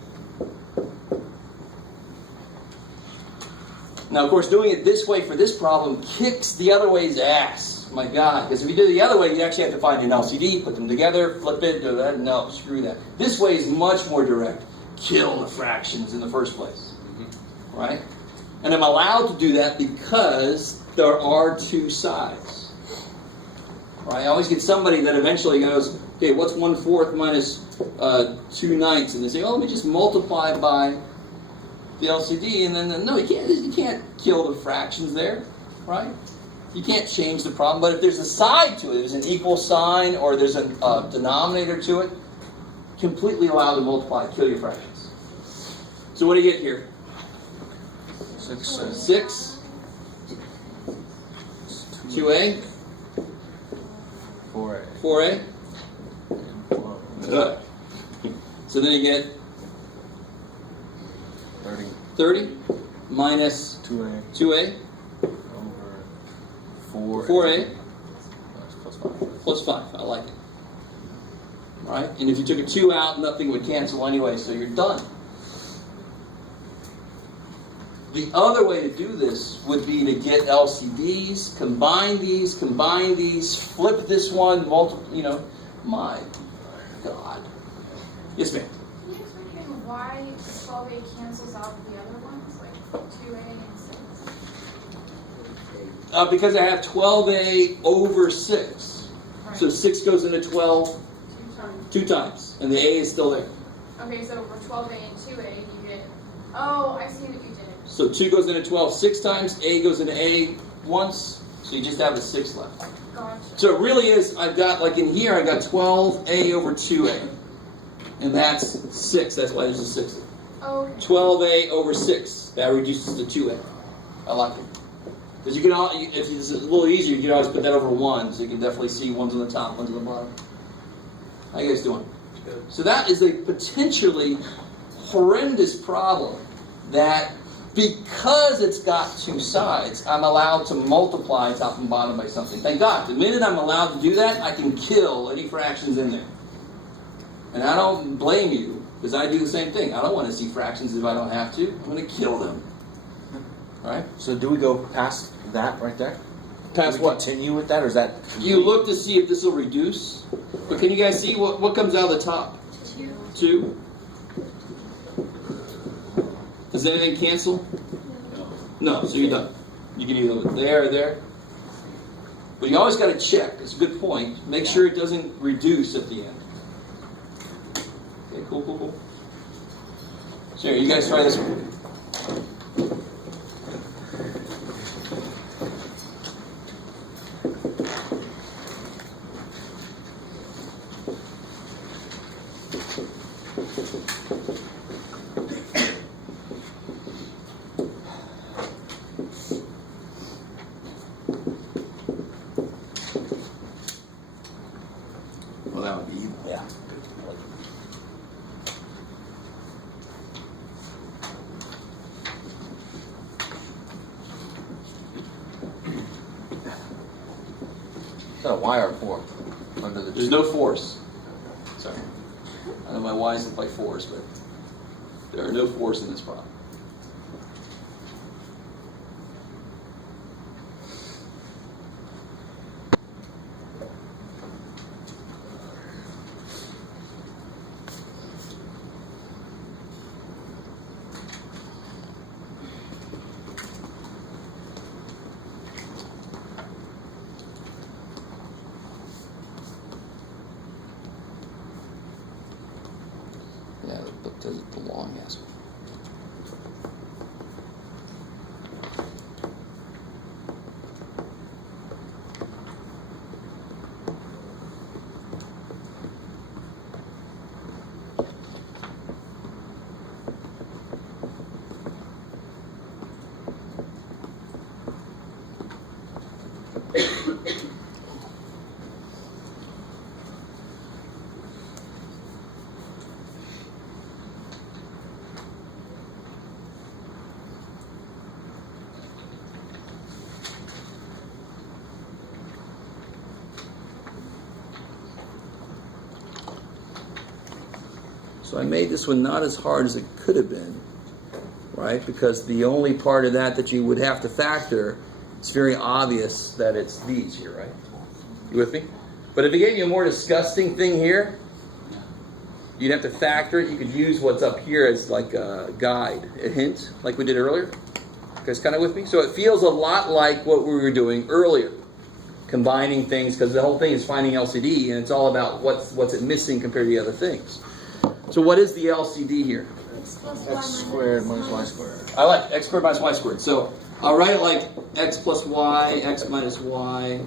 Now, of course, doing it this way for this problem kicks the other way's ass. My God, because if you do it the other way, you actually have to find an LCD, put them together, flip it, do that. No, screw that. This way is much more direct. Kill the fractions in the first place. Right? And I'm allowed to do that because there are two sides. Right? I always get somebody that eventually goes, okay, what's 1/4 minus 2/9? And they say, oh, let me just multiply by the LCD. And then, no, you can't kill the fractions there. Right? You can't change the problem. But if there's a side to it, there's an equal sign or there's a denominator to it, completely allowed to multiply and kill your fractions. So what do you get here? 6. 2a. 4a. 4a. Good. So then you get 30 minus 2a over 4a plus 5. plus 5. I like it. All right? And if you took a 2 out, nothing would cancel anyway, so you're done. The other way to do this would be to get LCDs, combine these, flip this one, my God. Yes, ma'am. Can you explain again why 12a cancels out the other ones, like 2a and 6? Because I have 12a over 6. Right. So 6 goes into 12 2 times, and the a is still there. Okay, so for 12a and 2a, you get... Oh, I see what you did. So 2 goes into 12 6 times, a goes into a once, so you just have a 6 left. Gotcha. So it really is, I've got, like in here, I've got 12a over 2a. And that's 6, that's why there's a 6. Okay. 12a over 6, that reduces to 2a. I like it. Because you can, if it's a little easier, you can always put that over 1, so you can definitely see one's on the top, one's on the bottom. How you guys doing? So that is a potentially horrendous problem that Because it's got two sides, I'm allowed to multiply top and bottom by something. Thank God. The minute I'm allowed to do that, I can kill any fractions in there. And I don't blame you, because I do the same thing. I don't want to see fractions if I don't have to. I'm going to kill them. All right? So do we go past that right there? Past Do we what? continue with that, or is that You look to see if this will reduce. But can you guys see what comes out of the top? 2. Does anything cancel? No, so you're done. You can either there or there. But you always got to check. It's a good point. Make sure it doesn't reduce at the end. Okay, cool. So here, you guys try this one. Well, that would be evil. Yeah. Is that a Y or a 4? Under the There's no force. Sorry. I know my Y's look like 4s, but there are no 4s in this problem. Yeah, the book does it the long ass one. So I made this one not as hard as it could have been, right? Because the only part of that you would have to factor, it's very obvious that it's these here, right? You with me? But if it gave you a more disgusting thing here, you'd have to factor it. You could use what's up here as like a guide, a hint, like we did earlier. You guys kind of with me? So it feels a lot like what we were doing earlier. Combining things, because the whole thing is finding LCD, and it's all about what's it missing compared to the other things. So what is the LCD here? X squared minus Y squared. I like x squared minus y squared. So I'll write it like x plus y, x minus y.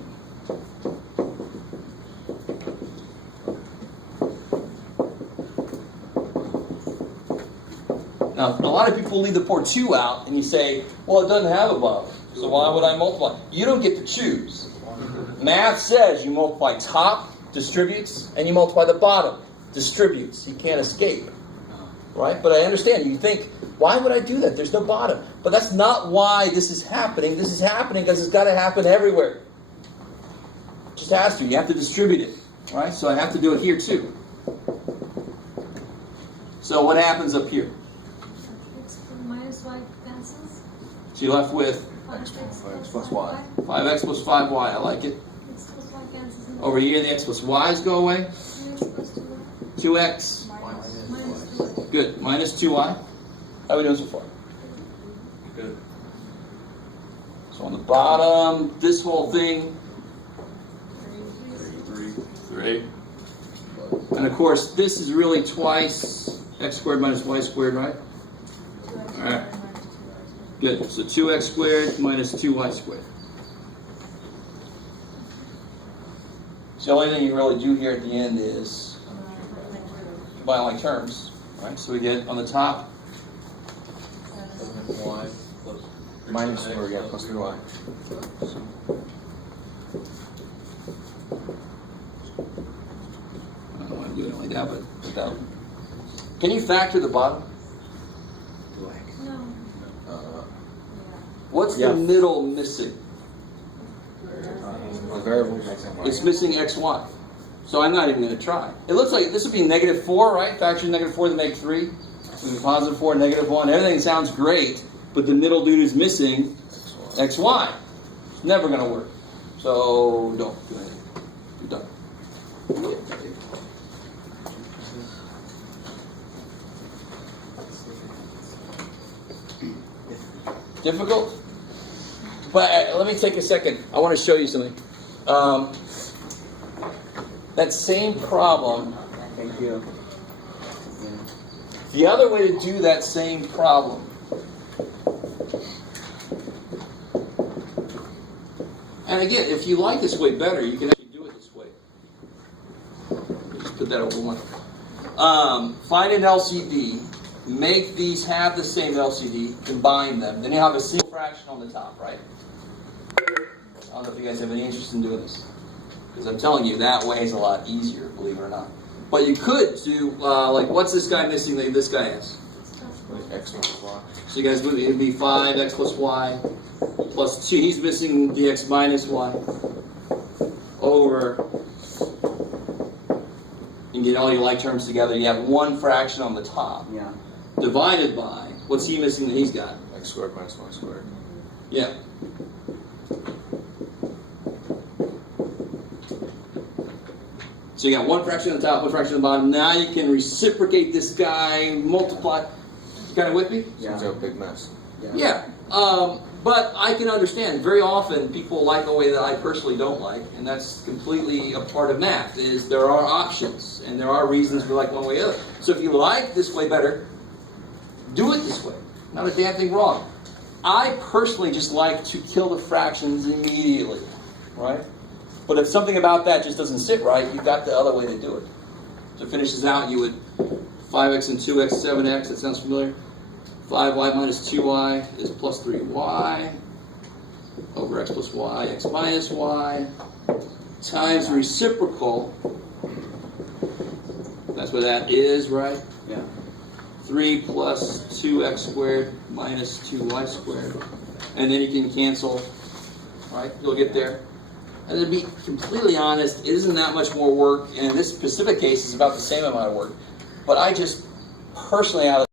Now, a lot of people leave the port 2 out, and you say, well, it doesn't have above, so why would I multiply? You don't get to choose. Math says you multiply top, distributes, and you multiply the bottom, distributes. You can't escape. Right? But I understand. You think, why would I do that? There's no bottom. But that's not why this is happening. This is happening because it's got to happen everywhere. It just has to. You have to distribute it. Right? So I have to do it here too. So what happens up here? X minus y cancels. So you're left with 5x plus y. 5x plus 5y. I like it. X plus y cancels. Over here, the x plus y's go away. 2x plus 2y. 2x. Minus 2y. Good. Minus 2y. How are we doing so far? Good. So on the bottom, this whole thing, 3. And of course, this is really twice x squared minus y squared, right? Alright. Good. So 2x squared minus 2y squared. So the only thing you really do here at the end is combine like terms. Right? So we get on the top Y plus Minus or yeah, plus 3y. I don't want to do it like that, but without. Can you factor the bottom? No. What's Yeah. the middle missing? A variable. It's missing xy. So I'm not even going to try. It looks like this would be -4, right? Factor -4 to make 3. So +4, -1. Everything sounds great, but the middle dude is missing xy. It's never going to work. So don't do anything. You're done. Difficult? But let me take a second. I want to show you something. That same problem, Thank you. the other way to do that same problem and again, if you like this way better, you can actually do it this way. Just put that over one. Find an LCD, make these have the same LCD, combine them, then you have a single fraction on the top, right? I don't know if you guys have any interest in doing this. Because I'm telling you, that way is a lot easier, believe it or not. But you could do, like, what's this guy missing that this guy has? X minus y. So you guys, it would be 5x plus y plus 2. He's missing the x minus y over. You can get all your like terms together. You have one fraction on the top. Yeah. Divided by, what's he missing that he's got? X squared minus y squared. Yeah. So you got one fraction on the top, one fraction on the bottom. Now you can reciprocate this guy, multiply. You kind of with me? Yeah. It's a big mess. Yeah. But I can understand. Very often people like a way that I personally don't like, and that's completely a part of math, is there are options, and there are reasons we like one way or the other. So if you like this way better, do it this way. Not a damn thing wrong. I personally just like to kill the fractions immediately, right? But if something about that just doesn't sit right, you've got the other way to do it. So to finish this out, you would 5x and 2x, 7x, that sounds familiar? 5y minus 2y is plus 3y over x plus y, x minus y, times reciprocal. That's what that is, right? Yeah. 3 plus 2x squared minus 2y squared. And then you can cancel, right? You'll get there. And to be completely honest, it isn't that much more work. And in this specific case, it's about the same amount of work. But I just personally, out of